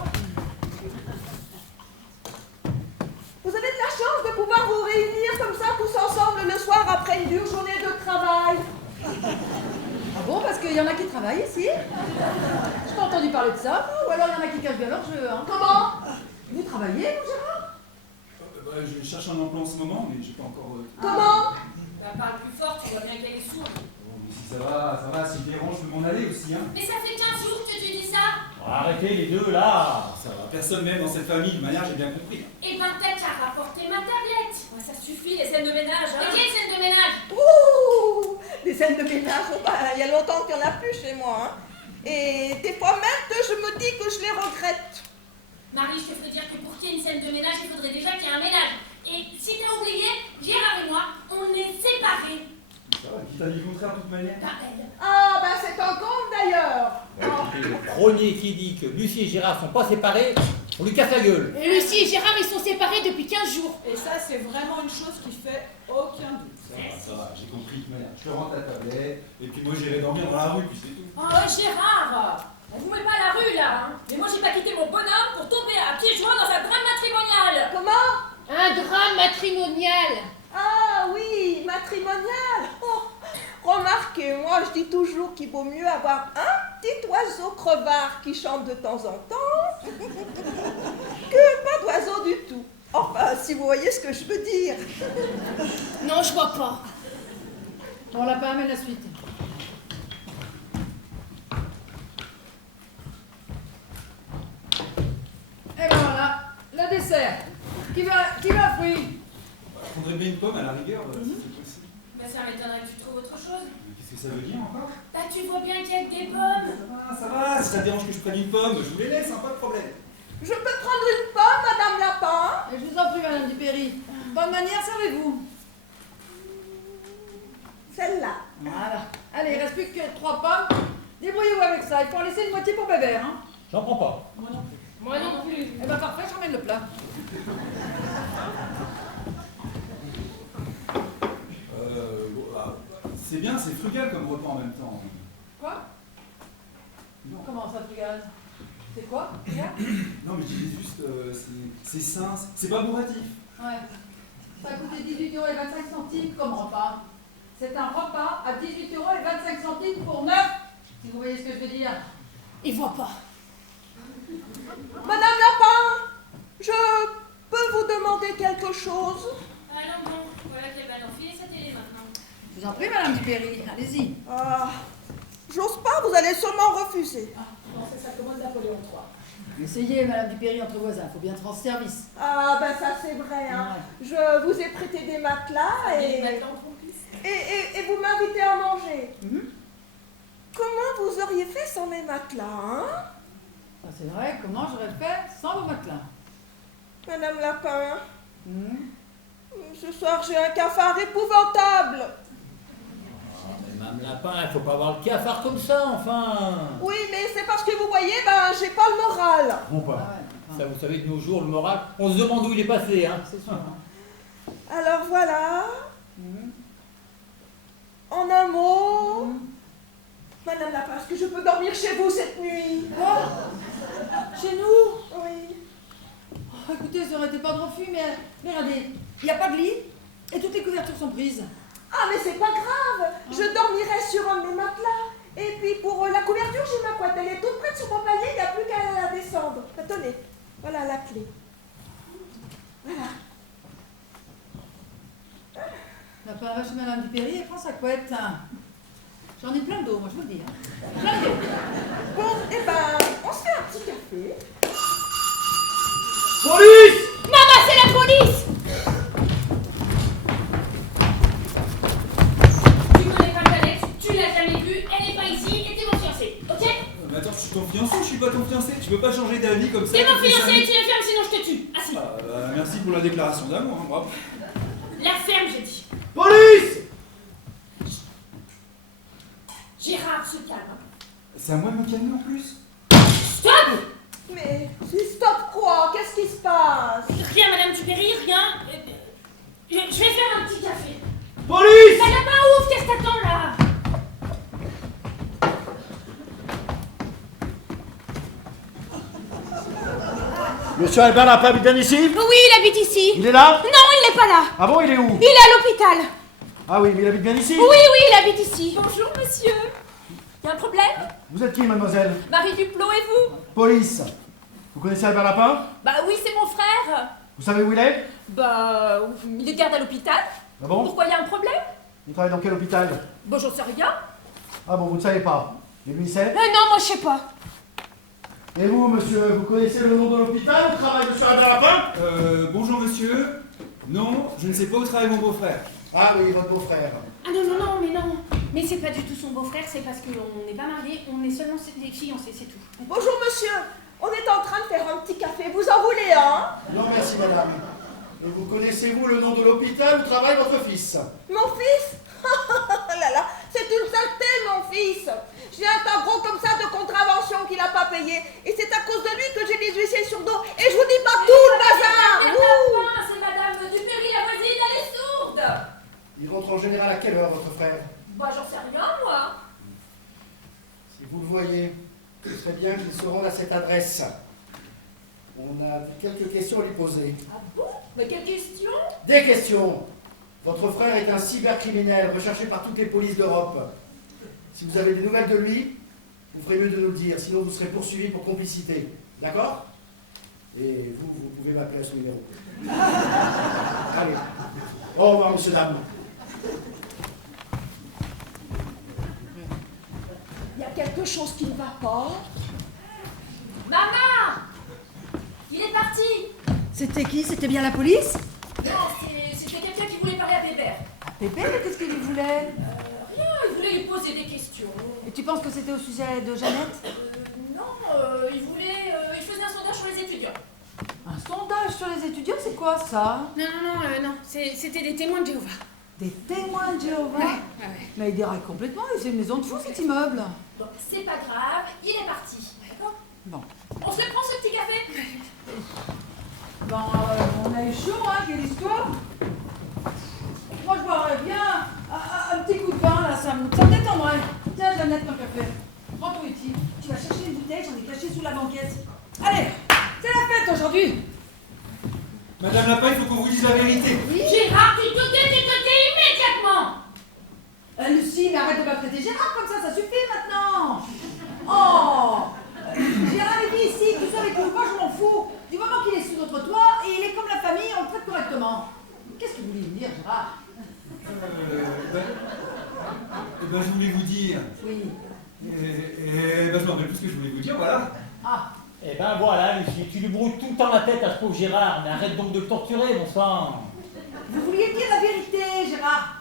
Vous avez de la chance de pouvoir vous réunir comme ça, tous ensemble, le soir, après une dure journée de travail. Ah bon, parce qu'il y en a qui travaillent ici? Je pas entendu parler de ça, ou alors il y en a qui cachent bien leur jeu, hein. Comment? Vous travaillez, vous, Gérard? Je cherche un emploi en ce moment, mais j'ai pas encore... Comment? Bah, parle plus fort, tu vois bien qu'elle est sourde. Bon, mais si ça va, si je dérange, je peux m'en aller aussi, hein. Mais ça fait 15 jours que tu dis ça. Oh, arrêtez les deux là. Ça va, personne même dans cette famille, de manière, j'ai bien compris. Eh ben, t'as qu'à rapporter ma tablette. Ouais, ça suffit, les scènes de ménage. Hein. Et quelles scènes de ménage? Ouh! Des scènes de ménage, oh, bah, il y a longtemps qu'il n'y en a plus chez moi. Hein. Et des fois même que je me dis que je les regrette. Marie, je te ferais dire que pour qu'il y ait une scène de ménage, il faudrait déjà qu'il y ait un ménage. Et si t'as oublié, Gérard et moi, on est séparés. Ça va, qui t'a dit le contraire de toute manière? Pas elle. Ah, bah c'est un conte d'ailleurs. Écoutez, le premier qui dit que Lucie et Gérard sont pas séparés, on lui casse la gueule. Et Lucie et Gérard, ils sont séparés depuis 15 jours. Et ça, c'est vraiment une chose qui fait aucun doute. Ça va, j'ai compris de toute manière. Je te rends ta tablette, et puis moi j'irai dormir dans la rue, puis c'est tout. Oh, Gérard, vous mettez pas à la rue là. Hein. Mais moi, j'ai pas quitté mon bonhomme pour tomber à pieds joints dans un drame matrimonial. Comment? Un drame matrimonial. Ah oui, matrimonial. Oh, remarquez, moi je dis toujours qu'il vaut mieux avoir un petit oiseau crevard qui chante de temps en temps que pas d'oiseau du tout. Enfin, si vous voyez ce que je veux dire. Non, je vois pas. Bon, Lapin, amène la suite. Et ben voilà, le dessert. Qui veut un fruit? Je prendrais bien une pomme à la rigueur, si c'est possible. Bah, ça m'étonnerait que tu trouves autre chose. Mais qu'est-ce que ça veut dire encore? Bah, tu vois bien qu'il y a que des pommes. Ça va, si ça te dérange que je prenne une pomme, je vous les laisse, hein, pas de problème. Je peux prendre une pomme, Madame Lapin? Et je vous en prie, Madame Dupéry. Bonne manière, servez-vous. Celle-là. Voilà. Allez, il reste plus que 3 pommes. Débrouillez-vous avec ça. Il faut en laisser une moitié pour Bébert, hein. J'en prends pas. Moi non plus. Moi non plus. Eh ben parfait, je ramène le plat. C'est bien, c'est frugal comme repas en même temps. Quoi? Non. Comment ça, frugal? C'est quoi? Regarde. Non, mais je disais juste, c'est sain, c'est pas bourratif. Ouais. Ça a coûté 18,25 € comme repas. C'est un repas à 18,25 € pour 9, si vous voyez ce que je veux dire. Ils voient pas. Madame Lapin, je peux vous demander quelque chose? Allons bon, voilà qu'elle va l'enfiler sa télé maintenant. Je vous en prie, Madame Dupéry, allez-y. Ah, j'ose pas, vous allez sûrement refuser. Non, c'est sa commande Napoléon III. Essayez, Madame Dupéry, entre voisins, il faut bien être en service. Ah, ben ça c'est vrai, hein. Je vous ai prêté des matelas Des et matelas en complice. et vous m'invitez à manger. Mhm. Comment vous auriez fait sans mes matelas, hein? Ça, c'est vrai, comment j'aurais fait sans vos matelas? Madame Lapin, Mhm. ce soir j'ai un cafard épouvantable. Ah, mais Mme Lapin, il faut pas avoir le cafard comme ça, enfin. Oui, mais c'est parce que vous voyez, ben j'ai pas le moral. Bon, Ah pas. ouais. Ça, vous savez, de nos jours, le moral, on se demande où il est passé, hein. C'est sûr. Hein. Alors voilà, Mhm. en un mot, Mhm. Madame Lapin, est-ce que je peux dormir chez vous cette nuit? Quoi? Chez nous? Oui. Oh, écoutez, ça aurait été pas de refus, mais regardez, il n'y a pas de lit et toutes les couvertures sont prises. Ah, mais c'est pas grave, je dormirai sur un de mes matelas. Et puis pour la couverture, j'ai ma couette, elle est toute prête sur mon palier, il n'y a plus qu'à la descendre. Attendez, voilà la clé. Voilà. La va chez Madame Dupéry et prend sa couette. J'en ai plein d'eau, moi, je vous le dis. Hein. Plein d'eau. Bon, eh ben, on se fait un petit café. Police! Maman, c'est la police! Tu connais pas Jeannette, tu l'as jamais vue, elle n'est pas ici et t'es mon fiancé, ok? Mais attends, je suis ton fiancé, je suis pas ton fiancé. Tu peux pas changer d'avis comme ça. T'es mon toutes les fiancé et cinq tu la fermes sinon je te tue. Ah si, minutes. Merci pour la déclaration d'amour, hein, bravo. la ferme j'ai dit. Police! Gérard, se calme. C'est à moi de me calmer en plus. Stop! Mais stop quoi? Qu'est-ce qui se passe? Rien, Madame Dupéry, rien. Je vais faire un petit là-bas, ouvre, qu'est-ce que t'attends là? Monsieur Albert Lapin habite bien ici? Oui, il habite ici. Il est là? Non, il n'est pas là. Ah bon, il est où? Il est à l'hôpital. Ah oui, mais il habite bien ici? Oui, il habite ici. Bonjour, monsieur. Y a un problème? Vous êtes qui, mademoiselle? Marie Duplot et vous? Police. Vous connaissez Albert Lapin? Bah oui, c'est mon frère. Vous savez où il est? Bah, il est de garde à l'hôpital. Ah bon? Pourquoi y a un problème? Il travaille dans quel hôpital? Bon, j'en sais rien. Ah bon, vous ne savez pas. Et lui, il sait? Non, moi je sais pas. Et vous, monsieur, vous connaissez le nom de l'hôpital où travaille monsieur Albert Lapin? Bonjour monsieur. Non, je ne sais pas où travaille mon beau-frère. Ah oui, votre beau-frère. Ah non, mais non. Mais c'est pas du tout son beau-frère, c'est parce qu'on n'est pas mariés, on est seulement des fiancés, c'est tout. Bonjour monsieur, on est en train de faire un petit café, vous en voulez un? Non, merci madame. Et vous connaissez-vous le nom de l'hôpital où travaille votre fils? Mon fils? Là là, c'est une saleté mon fils. J'ai un gros comme ça de contravention qu'il n'a pas payé. Et c'est à cause de lui que j'ai des huissiers sur dos. Et je vous dis pas tout le bazar. C'est madame Dupéry, la voisine, elle est sourde. Il rentre en général à quelle heure, votre frère? Bah j'en sais rien, moi. Si vous le voyez, ce serait bien qu'il se rende à cette adresse. On a quelques questions à lui poser. Ah bon? Mais quelle question? Des questions! Votre frère est un cybercriminel recherché par toutes les polices d'Europe. Si vous avez des nouvelles de lui, vous ferez mieux de nous le dire, sinon vous serez poursuivi pour complicité. D'accord? Et vous pouvez m'appeler à ce numéro. Allez. Au revoir, monsieur, dame. Il y a quelque chose qui ne va pas. Maman! Il est parti! C'était qui? C'était bien la police? Non, c'était quelqu'un qui voulait parler à Bébert. Pépé, mais qu'est-ce qu'il lui voulait? Rien, il voulait lui poser des questions. Et tu penses que c'était au sujet de Jeannette? Non, il faisait un sondage sur les étudiants. Un sondage sur les étudiants, c'est quoi ça? Non, c'était des témoins de Jéhovah. Des témoins de Jéhovah? Ouais. Mais il déraille complètement, c'est une maison de fous cet immeuble. Bon, c'est pas grave, il est parti. D'accord? Bon. On se prend ce petit café? Bon, on a eu chaud, hein, quelle histoire? Moi, je boirais bien un petit coup de vin, là, ça me détendrait. Tiens, Jeannette, ton café. Prends ton outil. Tu vas chercher une bouteille, j'en ai caché sous la banquette. Allez, c'est la fête aujourd'hui. Madame Lapin, il faut qu'on vous dise la vérité. Gérard, tu te tais immédiatement! Lucie, mais arrête de m'apprêter Gérard comme ça suffit maintenant. Oh, Gérard est dit ici, que tu sois avec nous, moi je m'en fous. Du moment qu'il est sous notre toit et il est comme la famille, on le traite correctement. Qu'est-ce que vous voulez me dire, Gérard? Je voulais vous dire. Oui. Je me rappelle plus ce que je voulais vous dire, voilà. Ah. Eh ben voilà, Lucie, tu lui brouilles tout le temps la tête à ce pauvre Gérard, mais arrête donc de le torturer, mon sang. Vous vouliez dire la vérité, Gérard?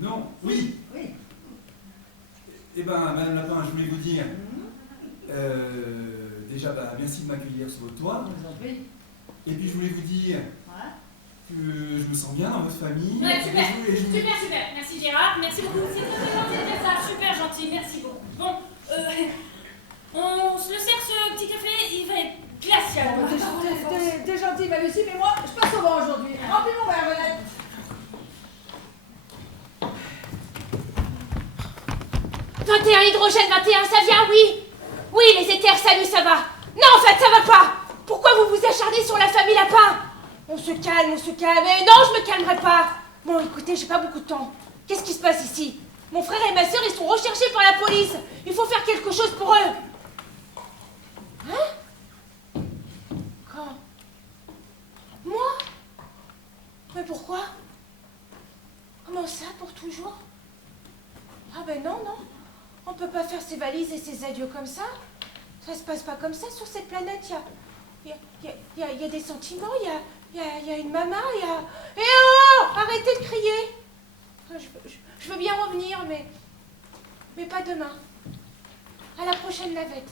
Non, oui. Oui. Madame Lapin, je voulais vous dire. Déjà, merci de m'accueillir sur votre toit. Et puis je voulais vous dire que je me sens bien dans votre famille. Ouais, super. Super. Merci Gérard, merci beaucoup. C'est très gentil de faire ça, super gentil, merci beaucoup. Bon, on se le sert ce petit café, il va être glacial. T'es gentil, ma Lucie, mais moi, je passe au vent aujourd'hui. Remplis mon verre, Renette. « 21 hydrogène, 21, ça vient, oui. Oui, les éthers, salut, ça va. Non, en fait, ça va pas. Pourquoi vous vous acharnez sur la famille Lapin? On se calme. Et non, je me calmerai pas. Bon, écoutez, j'ai pas beaucoup de temps. Qu'est-ce qui se passe ici? Mon frère et ma sœur, ils sont recherchés par la police. Il faut faire quelque chose pour eux. Hein? Quand? Moi? Mais pourquoi? Comment ça, pour toujours? Ah ben non. On peut pas faire ses valises et ses adieux comme ça. Ça se passe pas comme ça sur cette planète. Il y a des sentiments, il y a une maman, il y a... Eh oh! Arrêtez de crier. Je veux bien revenir, mais pas demain. À la prochaine navette.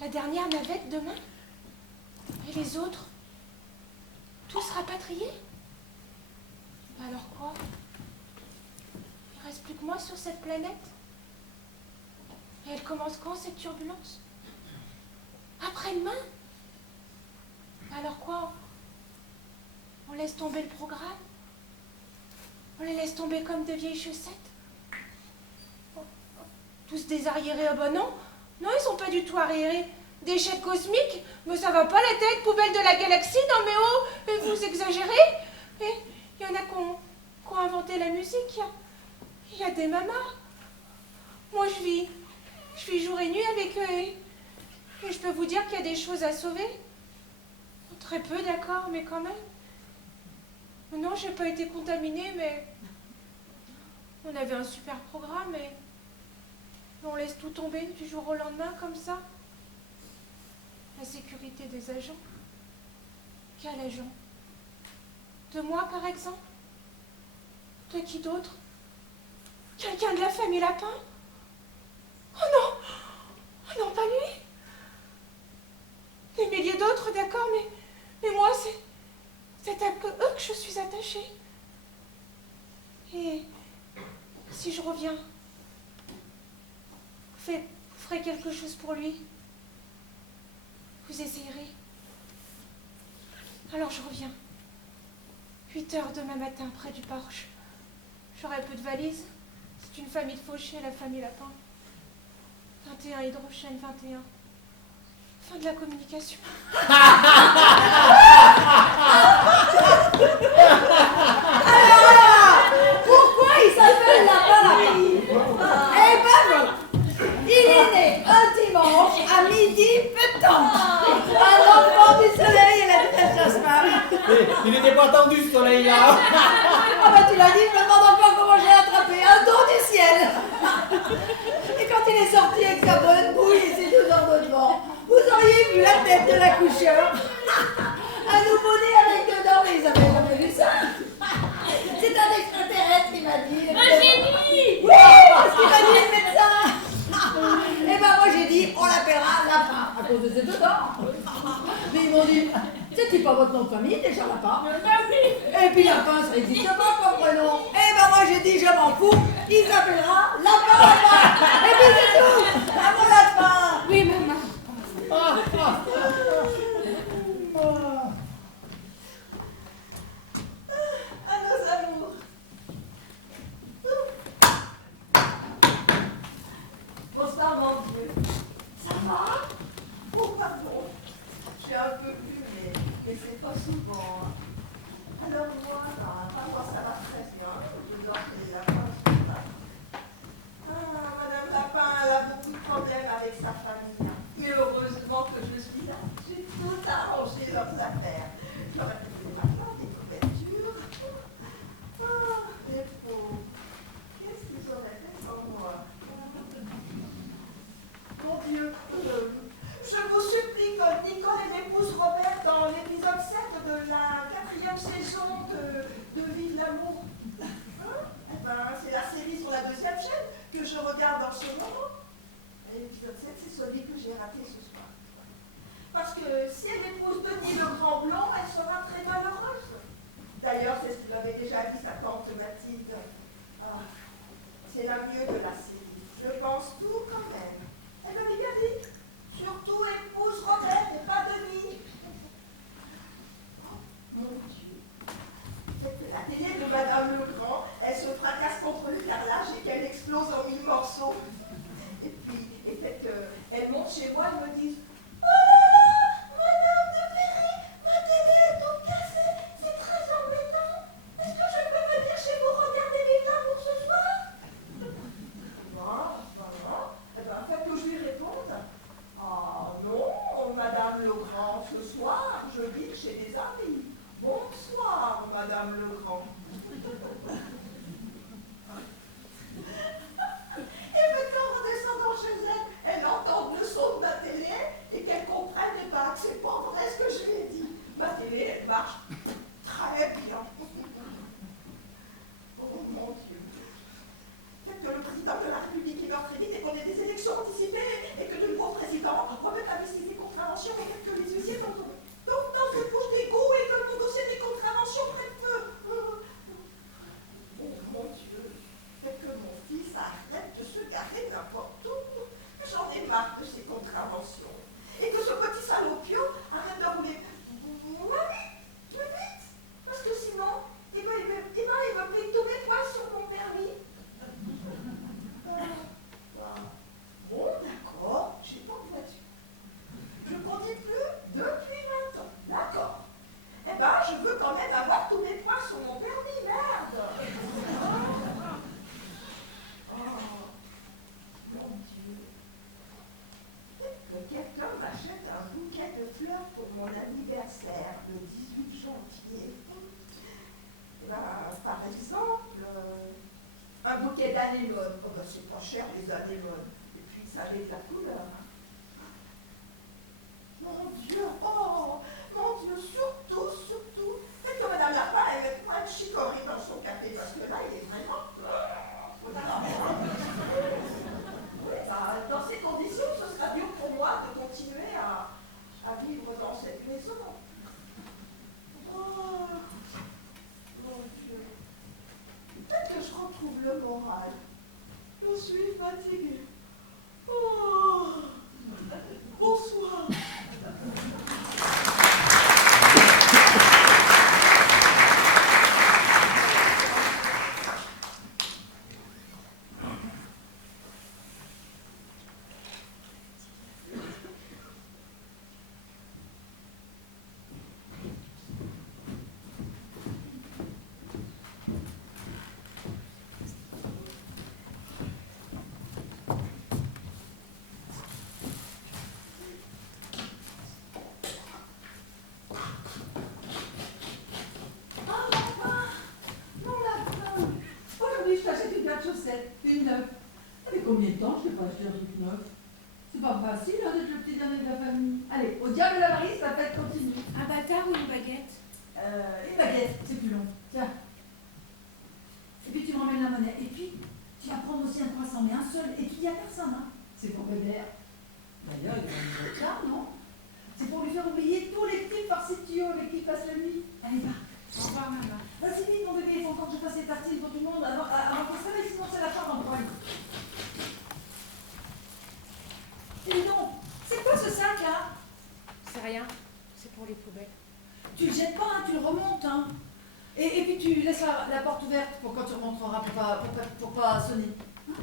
La dernière navette demain? Et les autres? Tous rapatriés? Alors quoi? Il reste plus que moi sur cette planète? Et elle commence quand, cette turbulence? Après-demain? Alors quoi? On laisse tomber le programme? On les laisse tomber comme de vieilles chaussettes. Tous désarriérés, ah bah non. Non, ils sont pas du tout arriérés. Déchets cosmiques, mais ça va pas la tête, poubelle de la galaxie, non mais oh, mais vous exagérez. Et il y en a qui ont inventé la musique, il y a des mamas. Moi je vis jour et nuit avec eux et je peux vous dire qu'il y a des choses à sauver. Très peu d'accord, mais quand même. Non, j'ai pas été contaminée, mais on avait un super programme et on laisse tout tomber du jour au lendemain comme ça. La sécurité des agents. Quel agent? De moi, par exemple? De qui d'autre? Quelqu'un de la famille Lapin? Oh non! Oh non, pas lui! Des milliers d'autres, d'accord, mais moi, c'est à eux que je suis attachée. Et si je reviens, vous ferez quelque chose pour lui? Vous essayerez? Alors je reviens. 8 heures demain matin, près du porche. J'aurai peu de valises. C'est une famille de fauchés, la famille Lapin. 21 hydrogène, 21. Fin de la communication. Pourquoi il s'appelle Lapin? Eh ben voilà. Il est né un dimanche à midi pétant. Un enfant du soleil et la vitesse jasmin. Il n'était pas attendu ce soleil-là. Ah bah tu l'as dit, je me demande encore comment j'ai attrapé un don du ciel. Et quand il est sorti avec sa bonne bouille et ses 2 heures de vent, vous auriez vu la tête de l'accoucheur. Un nouveau-né avec 2 dents, mais ils avaient jamais vu ça. C'est un extraterrestre qui m'a dit. Un génie! Oui, parce qu'il m'a dit le médecin. Et ben moi j'ai dit, on l'appellera Lapin, à cause de ses 2 dents. Mais ils m'ont dit, c'est-il pas votre nom de famille déjà, Lapin? Et puis Lapin, ça n'existe pas comme prénom. Et ben moi j'ai dit, je m'en fous, il s'appellera Lapin. Et puis c'est tout, à mon Lapin. Oui, maman. À nos amours. Bonsoir, mon Dieu. Ça va? Oh, pardon. Je suis un peu plus, mais c'est pas souvent. Alors, moi, ça va très bien. Je dors chez les lapins, je sais pas. Madame Lapin, elle a beaucoup de problèmes avec sa famille. Mais heureusement que je suis là. J'ai tout arrangé leurs affaires. J'aurais fait des matelas, des couvertures. Les pauvres. Qu'est-ce qu'ils auraient fait sans moi? Mon Dieu, je vous supplie, comme Nicole et l'épouse Robert dans l'épisode 7 de la 4e saison de Vive l'amour. Eh ben, c'est la série sur la 2e chaîne que je regarde en ce moment. Et l'épisode 7, c'est celui que j'ai raté ce soir. Parce que si elle épouse Denis le Grand Blond, elle sera très malheureuse. D'ailleurs, c'est ce que m'avait déjà dit sa tante Mathilde. Ah, c'est la mieux de la série. Je pense tout quand même. Elle m'avait bien dit. Surtout épouse Robert et pas Denis. Oh, mon Dieu. C'est que la télé de Madame Legrand, elle se fracasse contre le carrelage et qu'elle explose en 1000 morceaux. Et puis, elle monte chez moi, elle me dit « Oh là là, Madame de Perry, ma télé est toute cassée, c'est très embêtant. Est-ce que je peux venir chez vous regarder les pour ce soir ?» Voilà. Eh bien, faites que je lui réponde. « Ah non, Madame Legrand, ce soir, je vis chez des amis. Bonsoir, Madame Legrand. » Et maintenant, en descendant chez elle, elle entend le son de ma télé et qu'elle comprenne pas que c'est pas vrai ce que je lui ai dit. Ma télé, elle marche très bien. Oh mon Dieu. Peut-être que le président de la République il meurt très vite et qu'on ait des élections anticipées et que le nouveau président remette la liste des contraventions et que les huissiers sont dans cette bouche d'égout et que mon dossier des contraventions prenne feu. c'est pas cher les anémones. Et puis ça avec la couleur. Mon Dieu, oh, mon Dieu, surtout, peut-être que Madame Lapin, elle met moins de chicorée dans son café, parce que là, il est vraiment... Oui, dans ces conditions, ce sera dur pour moi de continuer à vivre dans cette maison. Oh, mon Dieu. Peut-être que je retrouve le moral. Je suis fatiguée. Oh, bonsoir. Combien de temps je n'ai pas acheté un truc neuf? C'est pas facile hein, d'être le petit dernier de la famille. Allez, au diable la Marie, la fête continue. Un bâtard ou une baguette? Une baguette, c'est plus long. Tiens. Et puis tu me ramènes la monnaie. Et puis, tu vas prendre aussi un croissant, mais un seul. Et tu dis à personne, hein. C'est pour Bébert. D'ailleurs, il va nous être là, non? C'est pour lui faire oublier tous les petits farcis de tuyaux avec qui il passe la nuit. Allez, va. Au revoir, maman. Vas-y, vite, mon bébé, il faut encore que je fasse les tartines pour tout le monde avant qu'on se réveille, sinon c'est la chambre en poigne. Et non, c'est quoi ce sac là? C'est rien, c'est pour les poubelles. Tu le jettes pas, hein, tu le remontes. Hein. Et puis tu laisses la porte ouverte pour quand tu remonteras, pour pas sonner. Hein?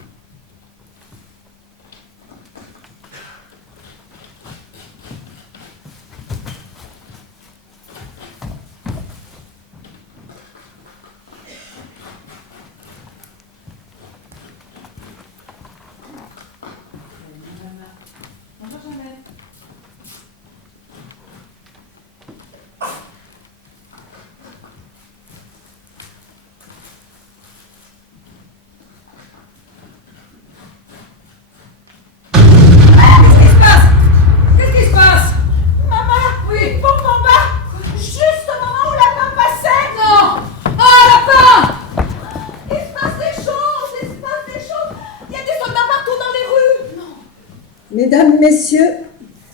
Mesdames, Messieurs,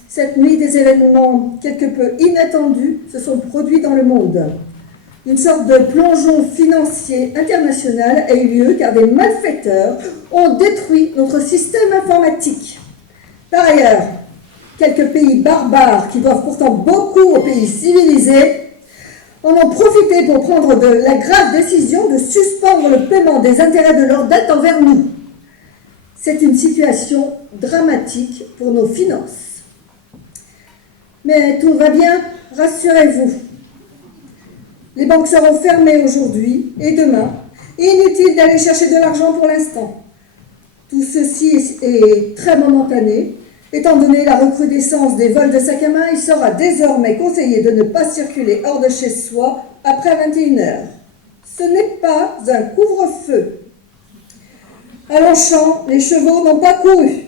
cette nuit, des événements quelque peu inattendus se sont produits dans le monde. Une sorte de plongeon financier international a eu lieu car des malfaiteurs ont détruit notre système informatique. Par ailleurs, quelques pays barbares qui doivent pourtant beaucoup aux pays civilisés en ont profité pour prendre la grave décision de suspendre le paiement des intérêts de leurs dettes envers nous. C'est une situation dramatique pour nos finances. Mais tout va bien, rassurez-vous. Les banques seront fermées aujourd'hui et demain. Inutile d'aller chercher de l'argent pour l'instant. Tout ceci est très momentané. Étant donné la recrudescence des vols de sac à main, il sera désormais conseillé de ne pas circuler hors de chez soi après 21h. Ce n'est pas un couvre-feu. À Longchamp, les chevaux n'ont pas couru.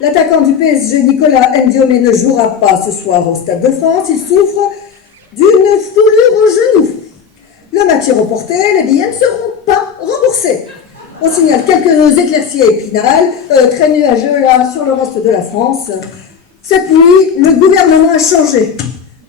L'attaquant du PSG, Nicolas Ndiomé, ne jouera pas ce soir au Stade de France. Il souffre d'une foulure au genou. Le match est reporté, les billets ne seront pas remboursés. On signale quelques éclaircies à Épinal, très nuageux là sur le reste de la France. Cette nuit, le gouvernement a changé.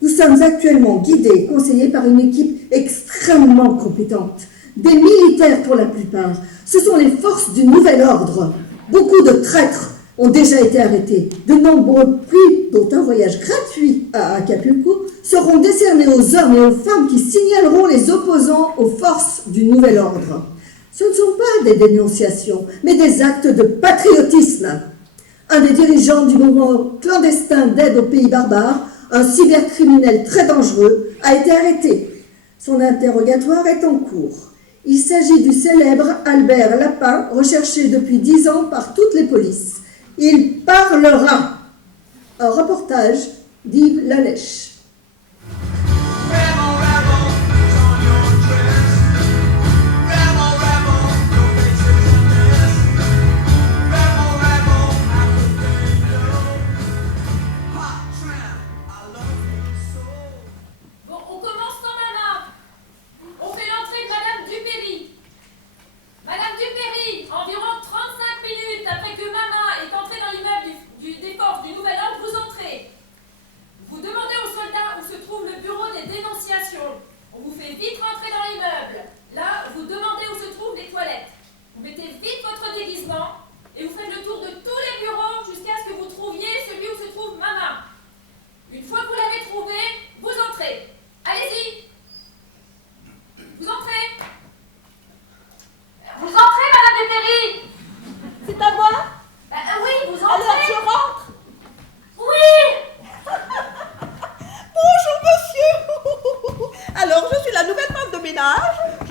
Nous sommes actuellement guidés et conseillés par une équipe extrêmement compétente. Des militaires pour la plupart. Ce sont les forces du nouvel ordre. Beaucoup de traîtres ont déjà été arrêtés. De nombreux prix, dont un voyage gratuit à Acapulco, seront décernés aux hommes et aux femmes qui signaleront les opposants aux forces du nouvel ordre. Ce ne sont pas des dénonciations, mais des actes de patriotisme. Un des dirigeants du mouvement clandestin d'aide aux pays barbares, un cybercriminel très dangereux, a été arrêté. Son interrogatoire est en cours. Il s'agit du célèbre Albert Lapin, recherché depuis 10 ans par toutes les polices. Il parlera. Un reportage d'Yves Lalèche.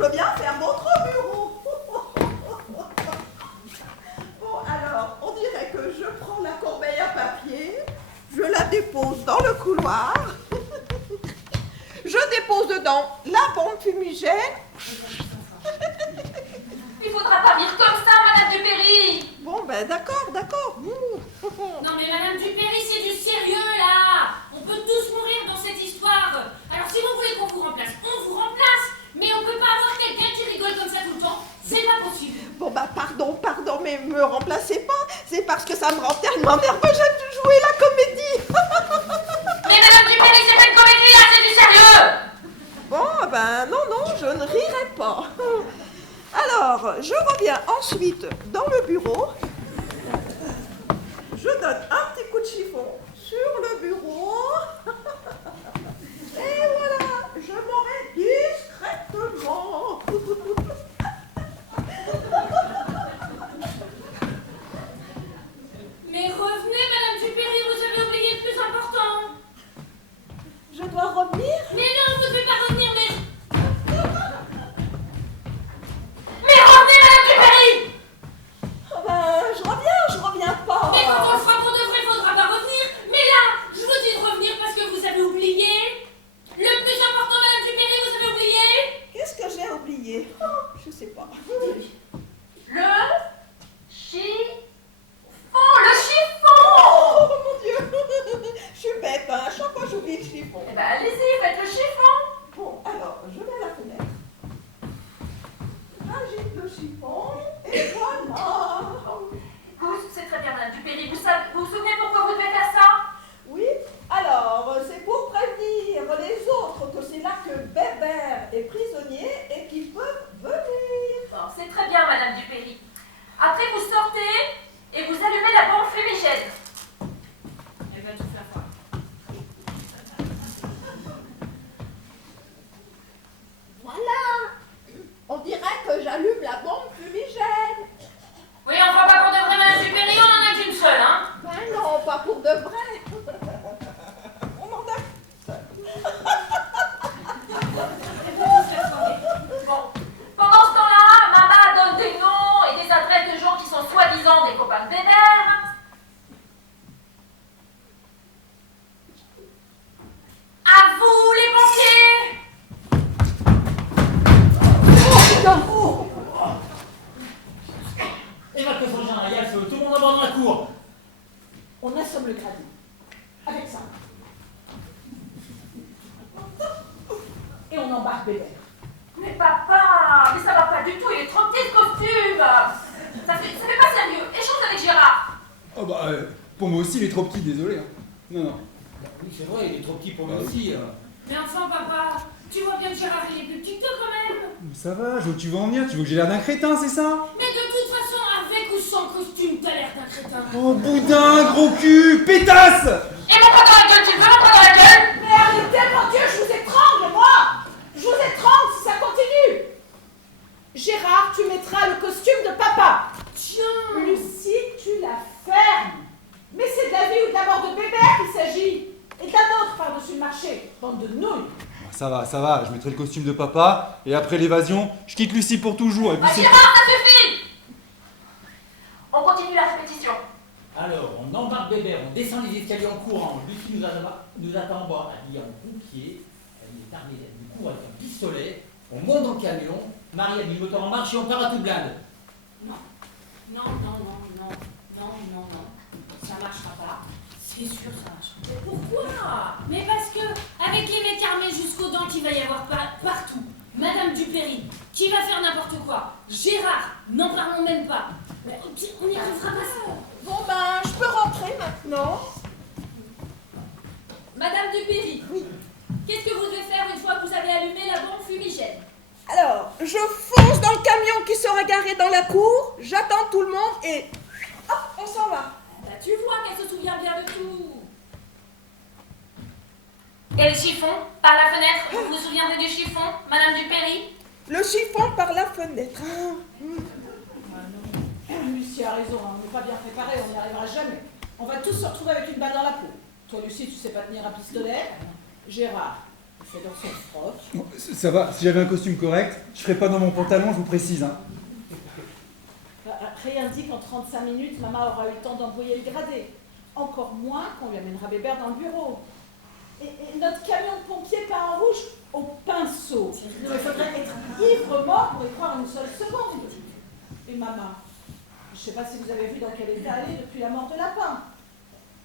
je viens faire votre bureau. Bon, alors, on dirait que je prends la corbeille à papier, je la dépose dans le couloir, je dépose dedans la bombe fumigène. Il faudra pas rire comme ça, Madame Dupéry. Bon, ben d'accord. Non mais Madame Dupéry, c'est du sérieux là. On peut tous mourir dans cette histoire. Alors si vous voulez qu'on vous remplace, on vous remplace. Mais on peut pas avoir quelqu'un qui rigole comme ça tout le temps. C'est pas possible. Bon, bah pardon, mais me remplacez pas. C'est parce que ça me rend tellement nerveux, j'aime jouer la comédie. Mais Madame Dupéry, c'est pas une comédie là, c'est du sérieux. Bon, ben non, je ne rirai pas. Alors, je reviens ensuite dans le bureau. Je donne un petit coup de chiffon sur le bureau. Et voilà, je m'en vais discrètement. Mais revenez Madame Dupéry, vous avez oublié le plus important. Je dois revenir? Mais non, vous devez pas revenir, mais... Mais revenez, Madame Dupéry. Oh ben, je reviens pas. Mais quand on le fera pour de vrai, faudra pas revenir. Mais là, je vous dis de revenir parce que vous avez oublié. Le plus important, Madame Dupéry, vous avez oublié. Qu'est-ce que j'ai oublié? Je sais pas. Le chiffon. Oh mon Dieu. Je suis bête, hein. À chaque fois j'oublie le chiffon. Eh ben allez-y, faites le chiffon. Bon, alors, je vais à la fenêtre. J'agite le chiffon et voilà. C'est très bien, Madame Dupéry. Vous vous souvenez pourquoi vous devez faire ça? Oui, alors, c'est pour prévenir les autres que c'est là que Bébert est prisonnier et qu'ils peuvent venir. Bon, c'est très bien, Madame Dupéry. Après, vous sortez et vous allumez la bombe fumigène. Elle va tout faire voir. Voilà. On dirait que j'allume la bombe fumigène. Oui, enfin pas pour de vrai, Madame Dupéry, on en a qu'une seule, hein. Ben non, pas pour de vrai. On en a Bon, pendant ce temps-là, Mama donne des noms et des adresses de gens qui sont soi-disant des copains de Bébert. À vous, les pompiers. Évacuation générale, il y a le feu, tout le monde en bas dans la cour. On assomme le gradin. Avec ça. Et on embarque Bébert. Mais papa, mais ça va pas du tout, il est trop petit ce costume. Ça fait pas sérieux. Échange avec Gérard. Oh bah, pour moi aussi, il est trop petit, désolé. Hein. Non. Oui, c'est vrai, il est trop petit pour lui aussi. Mais enfin, papa, tu vois bien que Gérard, il est plus petit que toi quand même. Mais ça va, je vois que tu veux en venir, tu veux que j'ai l'air d'un crétin, c'est ça? Mais de toute façon, avec ou sans costume, t'as l'air d'un crétin. Oh boudin, gros cul, pétasse! Et mon poing dans la gueule, tu veux mon poing dans la gueule? Merde, tellement Dieu, je vous étrangle, moi! Je vous étrangle si ça continue! Gérard, tu mettras le costume de papa. Tiens! Lucie, tu la fermes. Mais c'est de la vie ou de la mort de Bébert qu'il s'agit. Et d'un autre par-dessus le marché. Bande de nouilles. Ça va, je mettrai le costume de papa, et après l'évasion, je quitte Lucie pour toujours, et puis c'est... Gérard, ça suffit! On continue la répétition. Alors, on embarque Bébert, on descend les escaliers en courant. Lucie nous attend en bas, habillée en pompier. Elle est armée du coup avec un pistolet. On monte dans le camion. Marie a mis le moteur en marche et on part à toute blinde. Non. Ça marchera pas. C'est sûr, ça marchera pas. Pourquoi? Mais parce que, avec les mecs armés jusqu'aux dents qu'il va y avoir partout, Madame Dupéry, qui va faire n'importe quoi, Gérard, n'en parlons même pas. Mais on n'y arrivera pas. Bon ben, je peux rentrer maintenant. Madame Dupéry, oui. Qu'est-ce que vous devez faire une fois que vous avez allumé la bombe fumigène? Alors, je fonce dans le camion qui sera garé dans la cour, j'attends tout le monde et hop, on s'en va. Bah tu vois qu'elle se souvient bien de tout. Et le chiffon, par la fenêtre, vous vous souviendrez du chiffon, Madame Dupéry? Le chiffon par la fenêtre. Lucie a raison, on n'est pas bien préparé, on n'y arrivera jamais. On va tous se retrouver avec une balle dans la peau. Toi, Lucie, tu sais pas tenir un pistolet. Gérard, C'est dans son froc. Bon, ça va, si j'avais un costume correct, je ferais pas dans mon pantalon, je vous précise. Hein. Rien dit qu'en 35 minutes, maman aura eu le temps d'envoyer le gradé. Encore moins qu'on lui amènera Bébert dans le bureau. Et notre camion de pompiers peint en rouge au pinceau. Il faudrait être ivre-mort pour y croire une seule seconde. Et maman, je ne sais pas si vous avez vu dans quel état elle est depuis la mort de Lapin.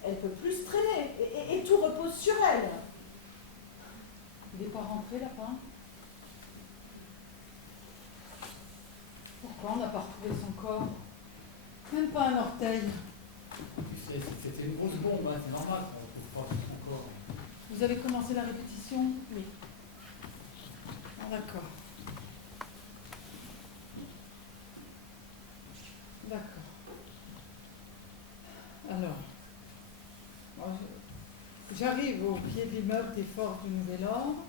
Elle peut plus se traîner et tout repose sur elle. Il n'est pas rentré, Lapin? Pourquoi on n'a pas retrouvé son corps? Même pas un orteil. C'était une grosse bombe, hein, c'est normal qu'on ne retrouve pas son corps. Vous avez commencé la répétition? Oui. Ah, d'accord. D'accord. Alors, j'arrive au pied de l'immeuble des Forces du Nouvel Ordre,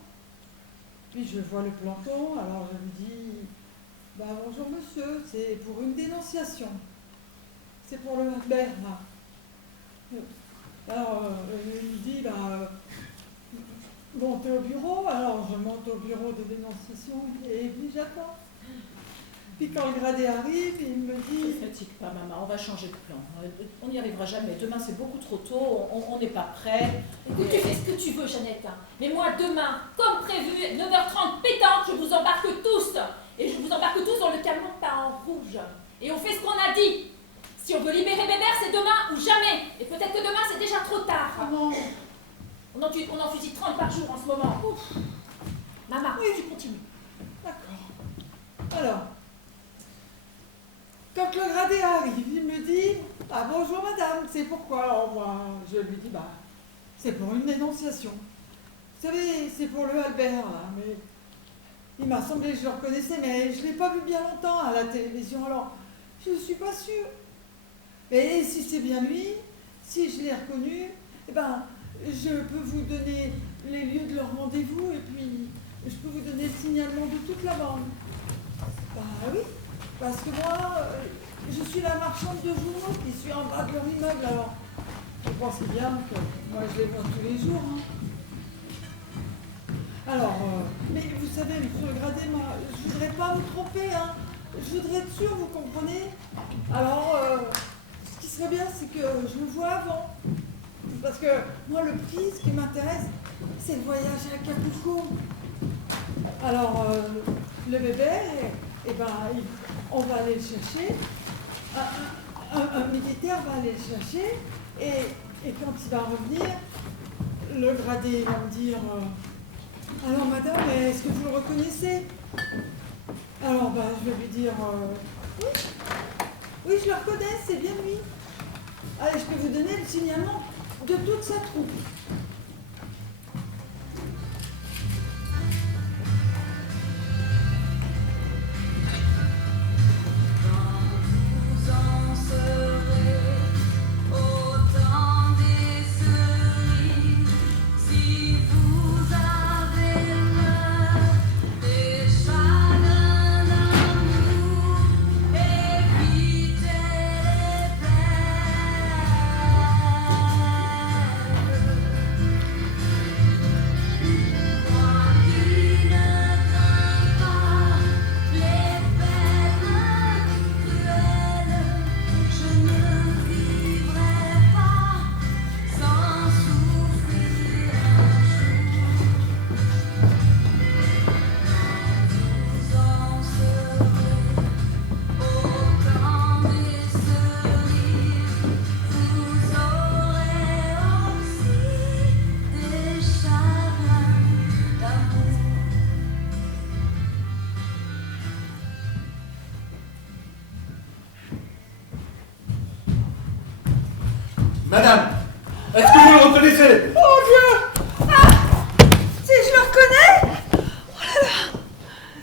puis je vois le planton, alors je lui dis « bonjour monsieur, c'est pour une dénonciation. C'est pour le Albert, là. » Alors, il me dit « montez au bureau », alors je monte au bureau de dénonciation et puis j'attends. Puis quand le gradé arrive, il me dit... Ne fatigue pas, maman, on va changer de plan. On n'y arrivera jamais. Demain, c'est beaucoup trop tôt, on n'est pas prêt. Écoute, tu fais ce que tu veux, Jeannette. Mais moi, demain, comme prévu, 9h30 pétante, je vous embarque tous. Et je vous embarque tous dans le camion peint en rouge. Et on fait ce qu'on a dit. Si on veut libérer Bébert, c'est demain ou jamais. Et peut-être que demain, c'est déjà trop tard. Non. On en fusille 30 par jour en ce moment. Ouf. Maman, oui, tu continues. D'accord. Alors... Quand le gradé arrive, il me dit « Ah bonjour madame, c'est pourquoi ?» Alors moi, je lui dis « c'est pour une dénonciation. Vous savez, c'est pour le Albert, là, mais il m'a semblé que je le reconnaissais, mais je ne l'ai pas vu bien longtemps à la télévision, alors je ne suis pas sûre. Mais si c'est bien lui, si je l'ai reconnu, eh ben, je peux vous donner les lieux de leur rendez-vous et puis je peux vous donner le signalement de toute la bande. » Oui. Parce que moi, je suis la marchande de journaux qui suis en bas de leur immeuble, alors je pensais bien que moi je les vois tous les jours. Hein. Alors, mais vous savez, monsieur le gradé, moi, je voudrais pas me tromper, hein. Je voudrais être sûre, vous comprenez? Alors, ce qui serait bien, c'est que je le vois avant. Parce que moi, le prix, ce qui m'intéresse, c'est le voyage à Acapulco. Alors, le bébé, eh ben, on va aller le chercher, un militaire va aller le chercher, et quand il va revenir, le gradé va me dire « Alors madame, est-ce que vous le reconnaissez ?» Alors je vais lui dire « Oui, je le reconnais, c'est bien lui. Allez, je peux vous donner le signalement de toute sa troupe. » Madame, est-ce que vous le reconnaissez? Oh Dieu! Ah! Si je le reconnais? Oh là là!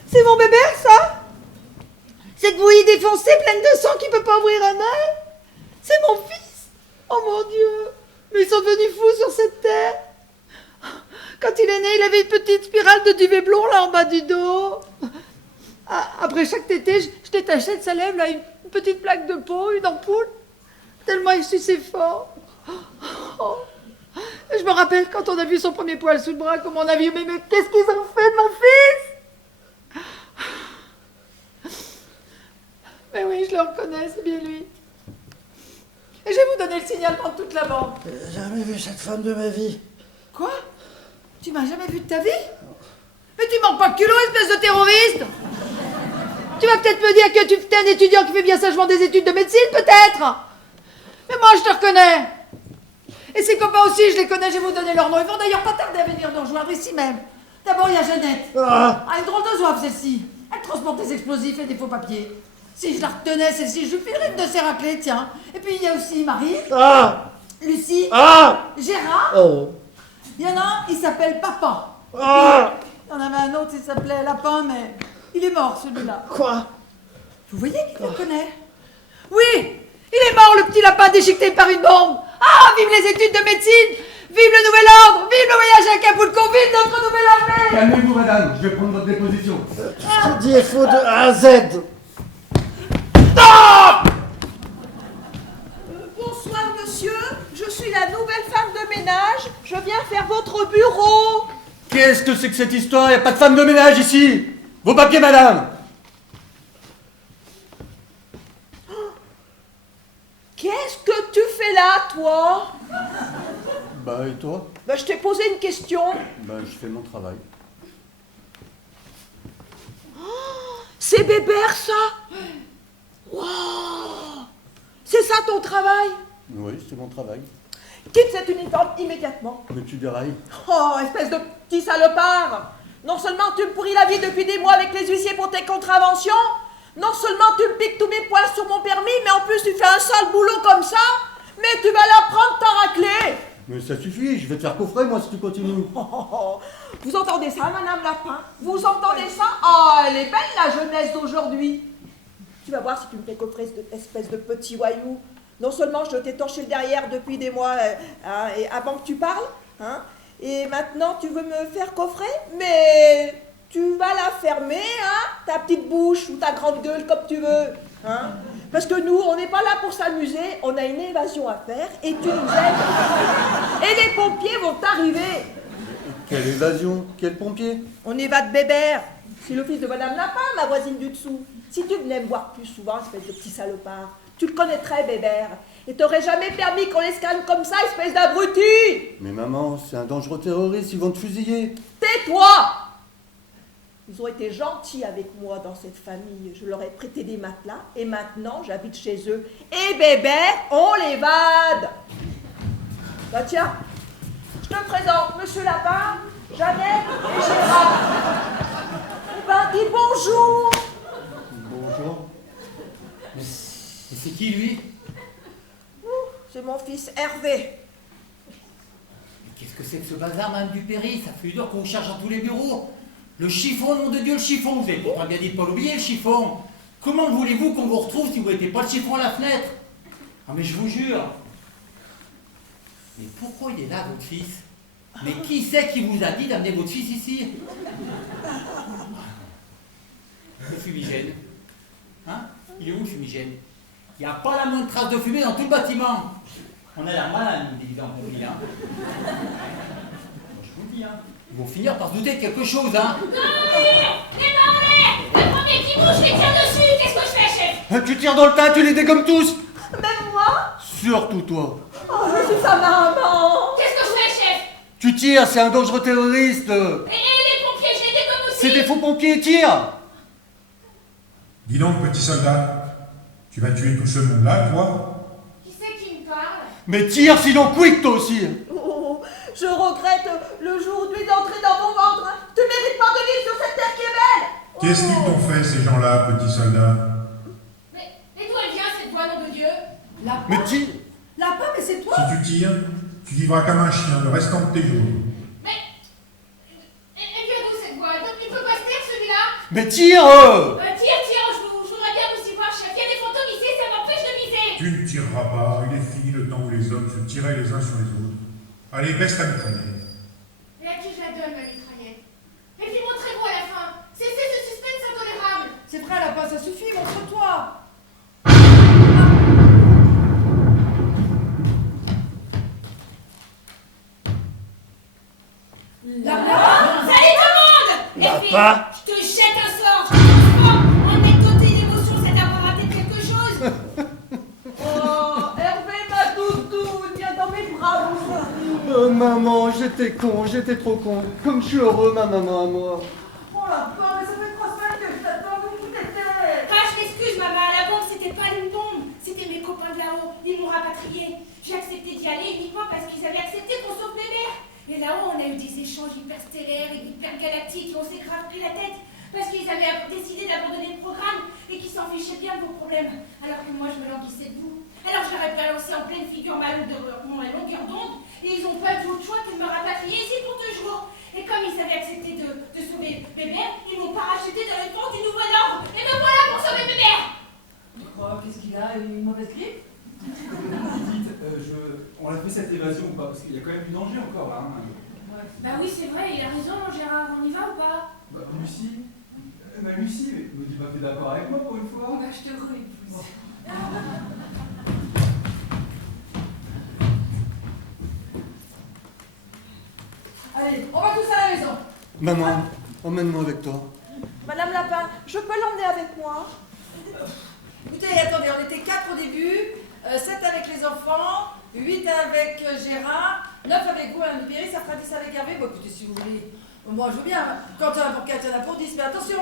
C'est mon bébé, ça? Cette bouillie défoncée, pleine de sang, qui peut pas ouvrir un œil? C'est mon fils! Oh mon Dieu! Mais ils sont devenus fous sur cette terre! Quand il est né, il avait une petite spirale de duvet blond là en bas du dos. Après chaque tété, je détachais de sa lèvre là une petite plaque de peau, une ampoule. Tellement il suçait fort. Oh. Je me rappelle quand on a vu son premier poil sous le bras, comment on a vu, mais qu'est-ce qu'ils ont fait de mon fils? Mais oui, je le reconnais, c'est bien lui. Et je vais vous donner le signalement de toute la bande. J'ai jamais vu cette femme de ma vie. Quoi? Tu m'as jamais vu de ta vie? Mais tu manques pas de culot, espèce de terroriste! Tu vas peut-être me dire que tu es un étudiant qui fait bien sagement des études de médecine, peut-être? Mais moi, je te reconnais! Et ses copains aussi, je les connais, je vais vous donner leur nom. Ils vont d'ailleurs pas tarder à venir nous rejoindre ici même. D'abord, il y a Jeannette. Ah, une drôle de soif, celle-ci. Elle transporte des explosifs et des faux papiers. Si je la retenais, celle-ci, je lui filerais une de ses raclées, tiens. Et puis, il y a aussi Marie. Ah! Lucie. Ah! Gérard. Oh! Il y en a un, il s'appelle Papa. Ah! Il y en avait un autre, il s'appelait Lapin, mais il est mort, celui-là. Quoi? Vous voyez qu'il le connaît? Oui! Il est mort, le petit lapin déchiqueté par une bombe. Ah, vive les études de médecine! Vive le nouvel ordre! Vive le voyage à Acapulco! Vive notre nouvelle armée! Calmez-vous, madame, je vais prendre votre déposition. Tout ce qu'il dit est faux de A à Z. Bonsoir, monsieur. Je suis la nouvelle femme de ménage. Je viens faire votre bureau. Qu'est-ce que c'est que cette histoire? Y a pas de femme de ménage ici. Vos papiers, madame. Qu'est-ce que tu fais là, toi? Bah, et toi? Je t'ai posé une question. Bah, je fais mon travail. C'est Bébert, ça? Wow! C'est ça ton travail? Oui, c'est mon travail. Quitte cet uniforme immédiatement. Mais tu dérailles. Oh, espèce de petit salopard! Non seulement tu me pourris la vie depuis des mois avec les huissiers pour tes contraventions, non seulement tu me piques tous mes poils sur mon permis, mais en plus tu fais un sale boulot comme ça, mais tu vas la prendre ta raclée! Mais ça suffit, je vais te faire coffrer, moi, si tu continues. Vous entendez ça, Madame Lapin? Vous entendez ça? Oh, elle est belle, la jeunesse d'aujourd'hui! Tu vas voir si tu me fais coffrer cette espèce de petit voyou. Non seulement je t'ai torché le derrière depuis des mois et avant que tu parles, hein, et maintenant tu veux me faire coffrer, mais tu vas la fermer, hein, ta petite bouche ou ta grande gueule comme tu veux, hein, parce que nous, on n'est pas là pour s'amuser, on a une évasion à faire et tu nous aides. Et les pompiers vont arriver. Quelle évasion? Quel pompier? On évade Bébert. C'est le fils de Madame Lapin, ma voisine du dessous. Si tu venais me voir plus souvent, espèce de petit salopard, tu le connaîtrais, Bébert. Et t'aurais jamais permis qu'on les scanne comme ça, espèce d'abruti! Mais maman, c'est un dangereux terroriste, ils vont te fusiller. Tais-toi! Ils ont été gentils avec moi dans cette famille. Je leur ai prêté des matelas et maintenant j'habite chez eux. Et Bébert, on l'évade! Bah tiens, je te présente Monsieur Lapin, Jeannette et Gérard. Eh ben, dis bonjour! Bonjour. Mais c'est qui, lui? C'est mon fils Hervé. Mais qu'est-ce que c'est que ce bazar, Madame Dupéry? Ça fait une heure qu'on vous cherche dans tous les bureaux. Le chiffon, nom de Dieu, le chiffon. Vous avez pourtant bien dit de pas l'oublier, le chiffon. Comment voulez-vous qu'on vous retrouve si vous mettez pas le chiffon à la fenêtre? Ah, mais je vous jure. Mais pourquoi il est là, votre fils? Mais qui c'est qui vous a dit d'amener votre fils ici? Le fumigène. Hein? Il est où, le fumigène? Il n'y a pas la moindre trace de fumée dans tout le bâtiment. On a l'air malin, nous disons, compris, hein. Je vous dis, hein. Ils vont finir par se douter de quelque chose, hein. Non, démarrez! Le premier qui bouge, je les tire dessus! Qu'est-ce que je fais, chef? Tu tires dans le tas, tu les dégommes tous. Même moi? Surtout toi. Oh, je suis sa maman! Qu'est-ce que je fais, chef? Tu tires, c'est un dangereux terroriste. Et les pompiers, je les dégomme aussi! C'est des faux pompiers, tire. Dis donc, petit soldat, tu vas tuer tout ce monde-là, toi? Qui c'est qui me parle? Mais tire, sinon quick, toi aussi. Oh, je regrette le jour d'aujourd'hui d'entrer dans mon ventre. Tu mérites pas de vivre sur cette terre qui est belle. Qu'est-ce qu'ils t'ont fait, ces gens-là, petit soldat? Mais d'où elle vient, cette voix, nom de Dieu? Lapin? Mais tire. Lapin, mais c'est toi? Si tu tires, tu vivras comme un chien le restant de tes jours. Mais... Elle vient d'où, cette voix? Il peut pas se taire, celui-là? Mais tire. Tire, je voudrais bien aussi voir, chef. Il y a des fantômes ici, ça m'empêche de viser. Tu ne tireras pas, il est fini le temps où les hommes se tiraient les uns sur les autres. Allez, baisse ta mitraillette. Et à qui je la donne, ma mitraillette? Et puis montrez-vous à la fin. Cessez ce suspense intolérable. C'est vrai, Lapin, ça suffit, montre-toi. pas. Je te jette un sort, je te transforme en être doté d'émotion, ça t'aura raté quelque chose. Oh, Hervé, ma toutou, viens dans mes bras, mon chéri. Oh maman, j'étais con, j'étais trop con. Comme je suis heureux, ma maman à moi. Oh la pauvre, ça fait 3 semaines que je t'attends, où t'étais? Ah, je m'excuse, maman, la bombe, c'était pas une bombe, c'était mes copains de là-haut, ils m'ont rapatrié. J'ai accepté d'y aller uniquement parce qu'ils avaient accepté qu'on sauve mes mères. Et là-haut, on a eu des échanges hyperstellaires et hypergalactiques et on s'est grave pris la tête parce qu'ils avaient décidé d'abandonner le programme et qu'ils s'en fichaient bien de vos problèmes. Alors que moi, je me languissais de vous. Alors je leur ai balancé en pleine figure ma longueur d'onde et ils n'ont pas eu d'autre choix que de me rapatrier ici pour 2 jours. Et comme ils avaient accepté de sauver mes mères, ils m'ont parachuté dans le temps du nouvel ordre. Et me voilà pour sauver mes mères. Oh, qu'est-ce qu'il a? Une mauvaise grippe? Dites, on a fait cette évasion ou pas? Parce qu'il y a quand même du danger encore là. Hein. Bah oui, c'est vrai, il a raison, mon Gérard. On y va ou pas? Bah, Lucie, Lucie, mais me dis pas que t'es d'accord avec moi pour une fois. Bah, je te réponds. Allez, on va tous à la maison. Maman, emmène-moi avec toi. Madame Lapin, je peux l'emmener avec moi? Écoutez, attendez, on était 4 au début, 7 avec les enfants, 8 avec Gérard, 9 avec vous, Madame Dupéry, ça fera 10 avec Hervé. Bon, écoutez, si vous voulez, moi je veux bien. Quand il y en a pour 4, il y en a pour 10, mais attention,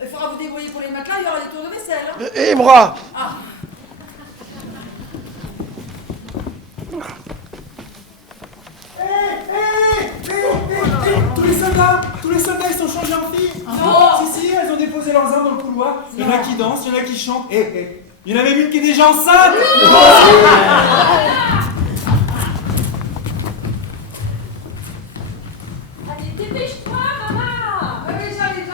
il faudra vous débrouiller pour les matelas, il y aura des tours de vaisselle. Hein. Et moi? Ah. Tous les soldats, ils sont changés en filles. Ah bon? Si, elles ont déposé leurs armes dans le couloir. Il y en a qui dansent, il y en a qui chantent. Il y en a même une qui est déjà enceinte. Allez, dépêche-toi, maman. Oui, j'arrive.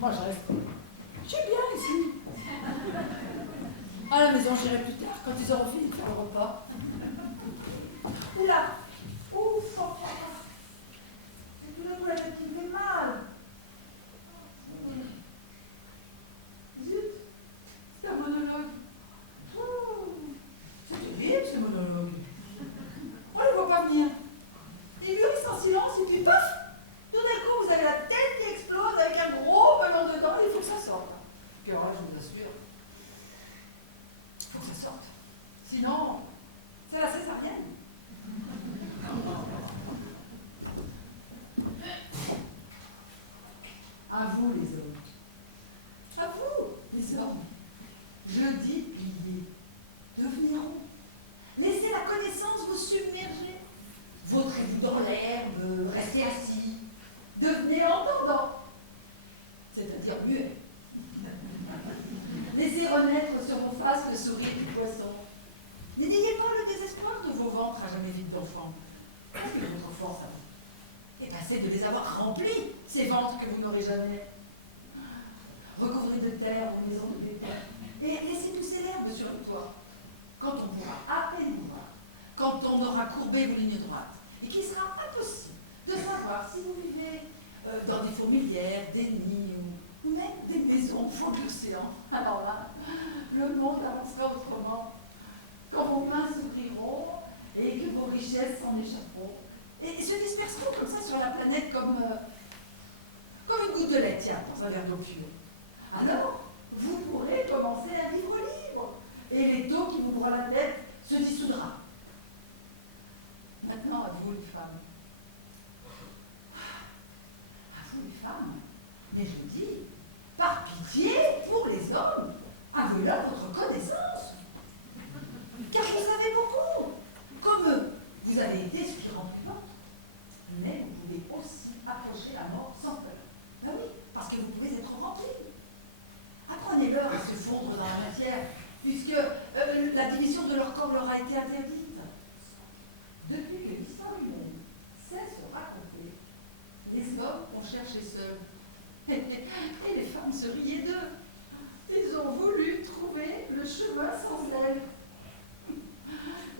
Moi, je reste. J'aime bien ici. À la maison, j'irai plus tard, quand ils auront fini de faire le repas. Oula! Ouf! C'est tout d'un coup la tête qui me fait mal. Zut! C'est un monologue. C'est terrible ce monologue. On ne les voit pas venir. Ils mûrissent en silence et puis paf! Tout d'un coup, vous avez la tête qui explose avec un gros ballon dedans et il faut que ça sorte. Puis alors là, je vous assure, il faut que ça sorte. Sinon, c'est la césarienne. À vous les hommes. À vous les hommes. Je dis pliez. Devenez rond. Laissez la connaissance vous submerger. Vautrez-vous dans l'herbe, restez assis. Devenez entendant. C'est-à-dire muet. Laissez renaître sur vos faces le sourire du poisson. N'ayez pas le désespoir de vos ventres à jamais vides d'enfants. Qu'est-ce que votre force à vous? Et passez de les avoir remplis, ces ventres que vous n'aurez jamais. Recouvrez de terre vos maisons de départ et laissez pousser l'herbe sur le toit. Quand on pourra à peine vous voir, quand on aura courbé vos lignes droites, et qu'il sera impossible de savoir si vous vivez dans des fourmilières, des nids ou même des maisons au fond de l'océan. Alors là, le monde avancera autrement. Quand vos mains s'ouvriront et que vos richesses s'en échapperont et se disperseront comme ça sur la planète comme une goutte de lait, tiens, dans un verre d'eau pure. Alors, vous pourrez commencer à vivre libre et l'étau qui vous prend la tête se dissoudra. Maintenant, à vous les femmes. À vous les femmes. Mais je dis, par pitié pour les hommes, avouez-leur votre connaissance. Car vous savez beaucoup. Comme eux, vous avez été suffisant prudente. Mais vous pouvez aussi approcher la mort sans peur. Ben oui, parce que vous pouvez être rempli. Apprenez-leur à se fondre dans la matière, puisque la division de leur corps leur a été interdite. Depuis que l'histoire humaine sait se raconter, les hommes ont cherché seuls. Et les femmes se riaient d'eux. Ils ont voulu trouver le chemin sans elles.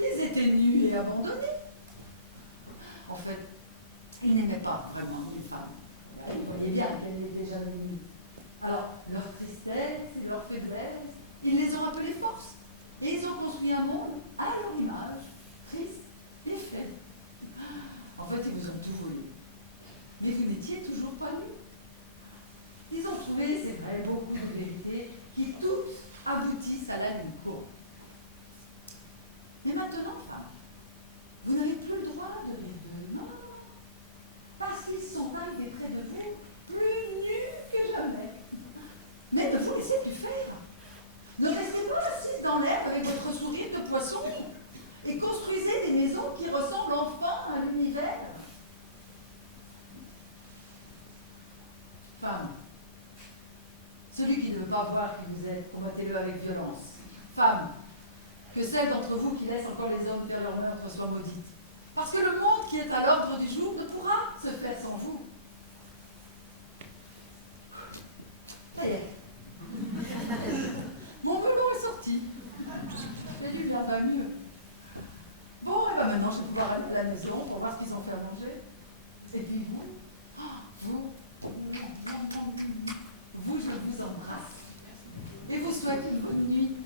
Ils étaient nus et abandonnés. En fait, ils n'aimaient pas vraiment les femmes. Vous voyez bien qu'elles étaient déjà nues. Alors, leur tristesse et leur faiblesse, ils les ont appelées forces. Et ils ont construit un monde à leur image, triste et faible. En fait, ils vous ont Femme. Celui qui ne veut pas voir qui vous êtes, combattez-le avec violence. Femme. Que celle d'entre vous qui laisse encore les hommes faire leur meurtre soit maudite. Parce que le monde qui est à l'ordre du jour ne pourra se faire sans vous. Ça y est. Mon melon est sorti. J'ai dit, bien, va mieux. Bon, et ben maintenant, je vais pouvoir aller à la maison pour voir ce qu'ils ont fait à manger. Et puis vous, je vous embrasse. Et vous souhaite une bonne nuit.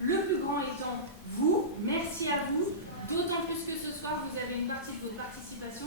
Le plus grand étant vous, merci à vous, d'autant plus que ce soir vous avez une partie de votre participation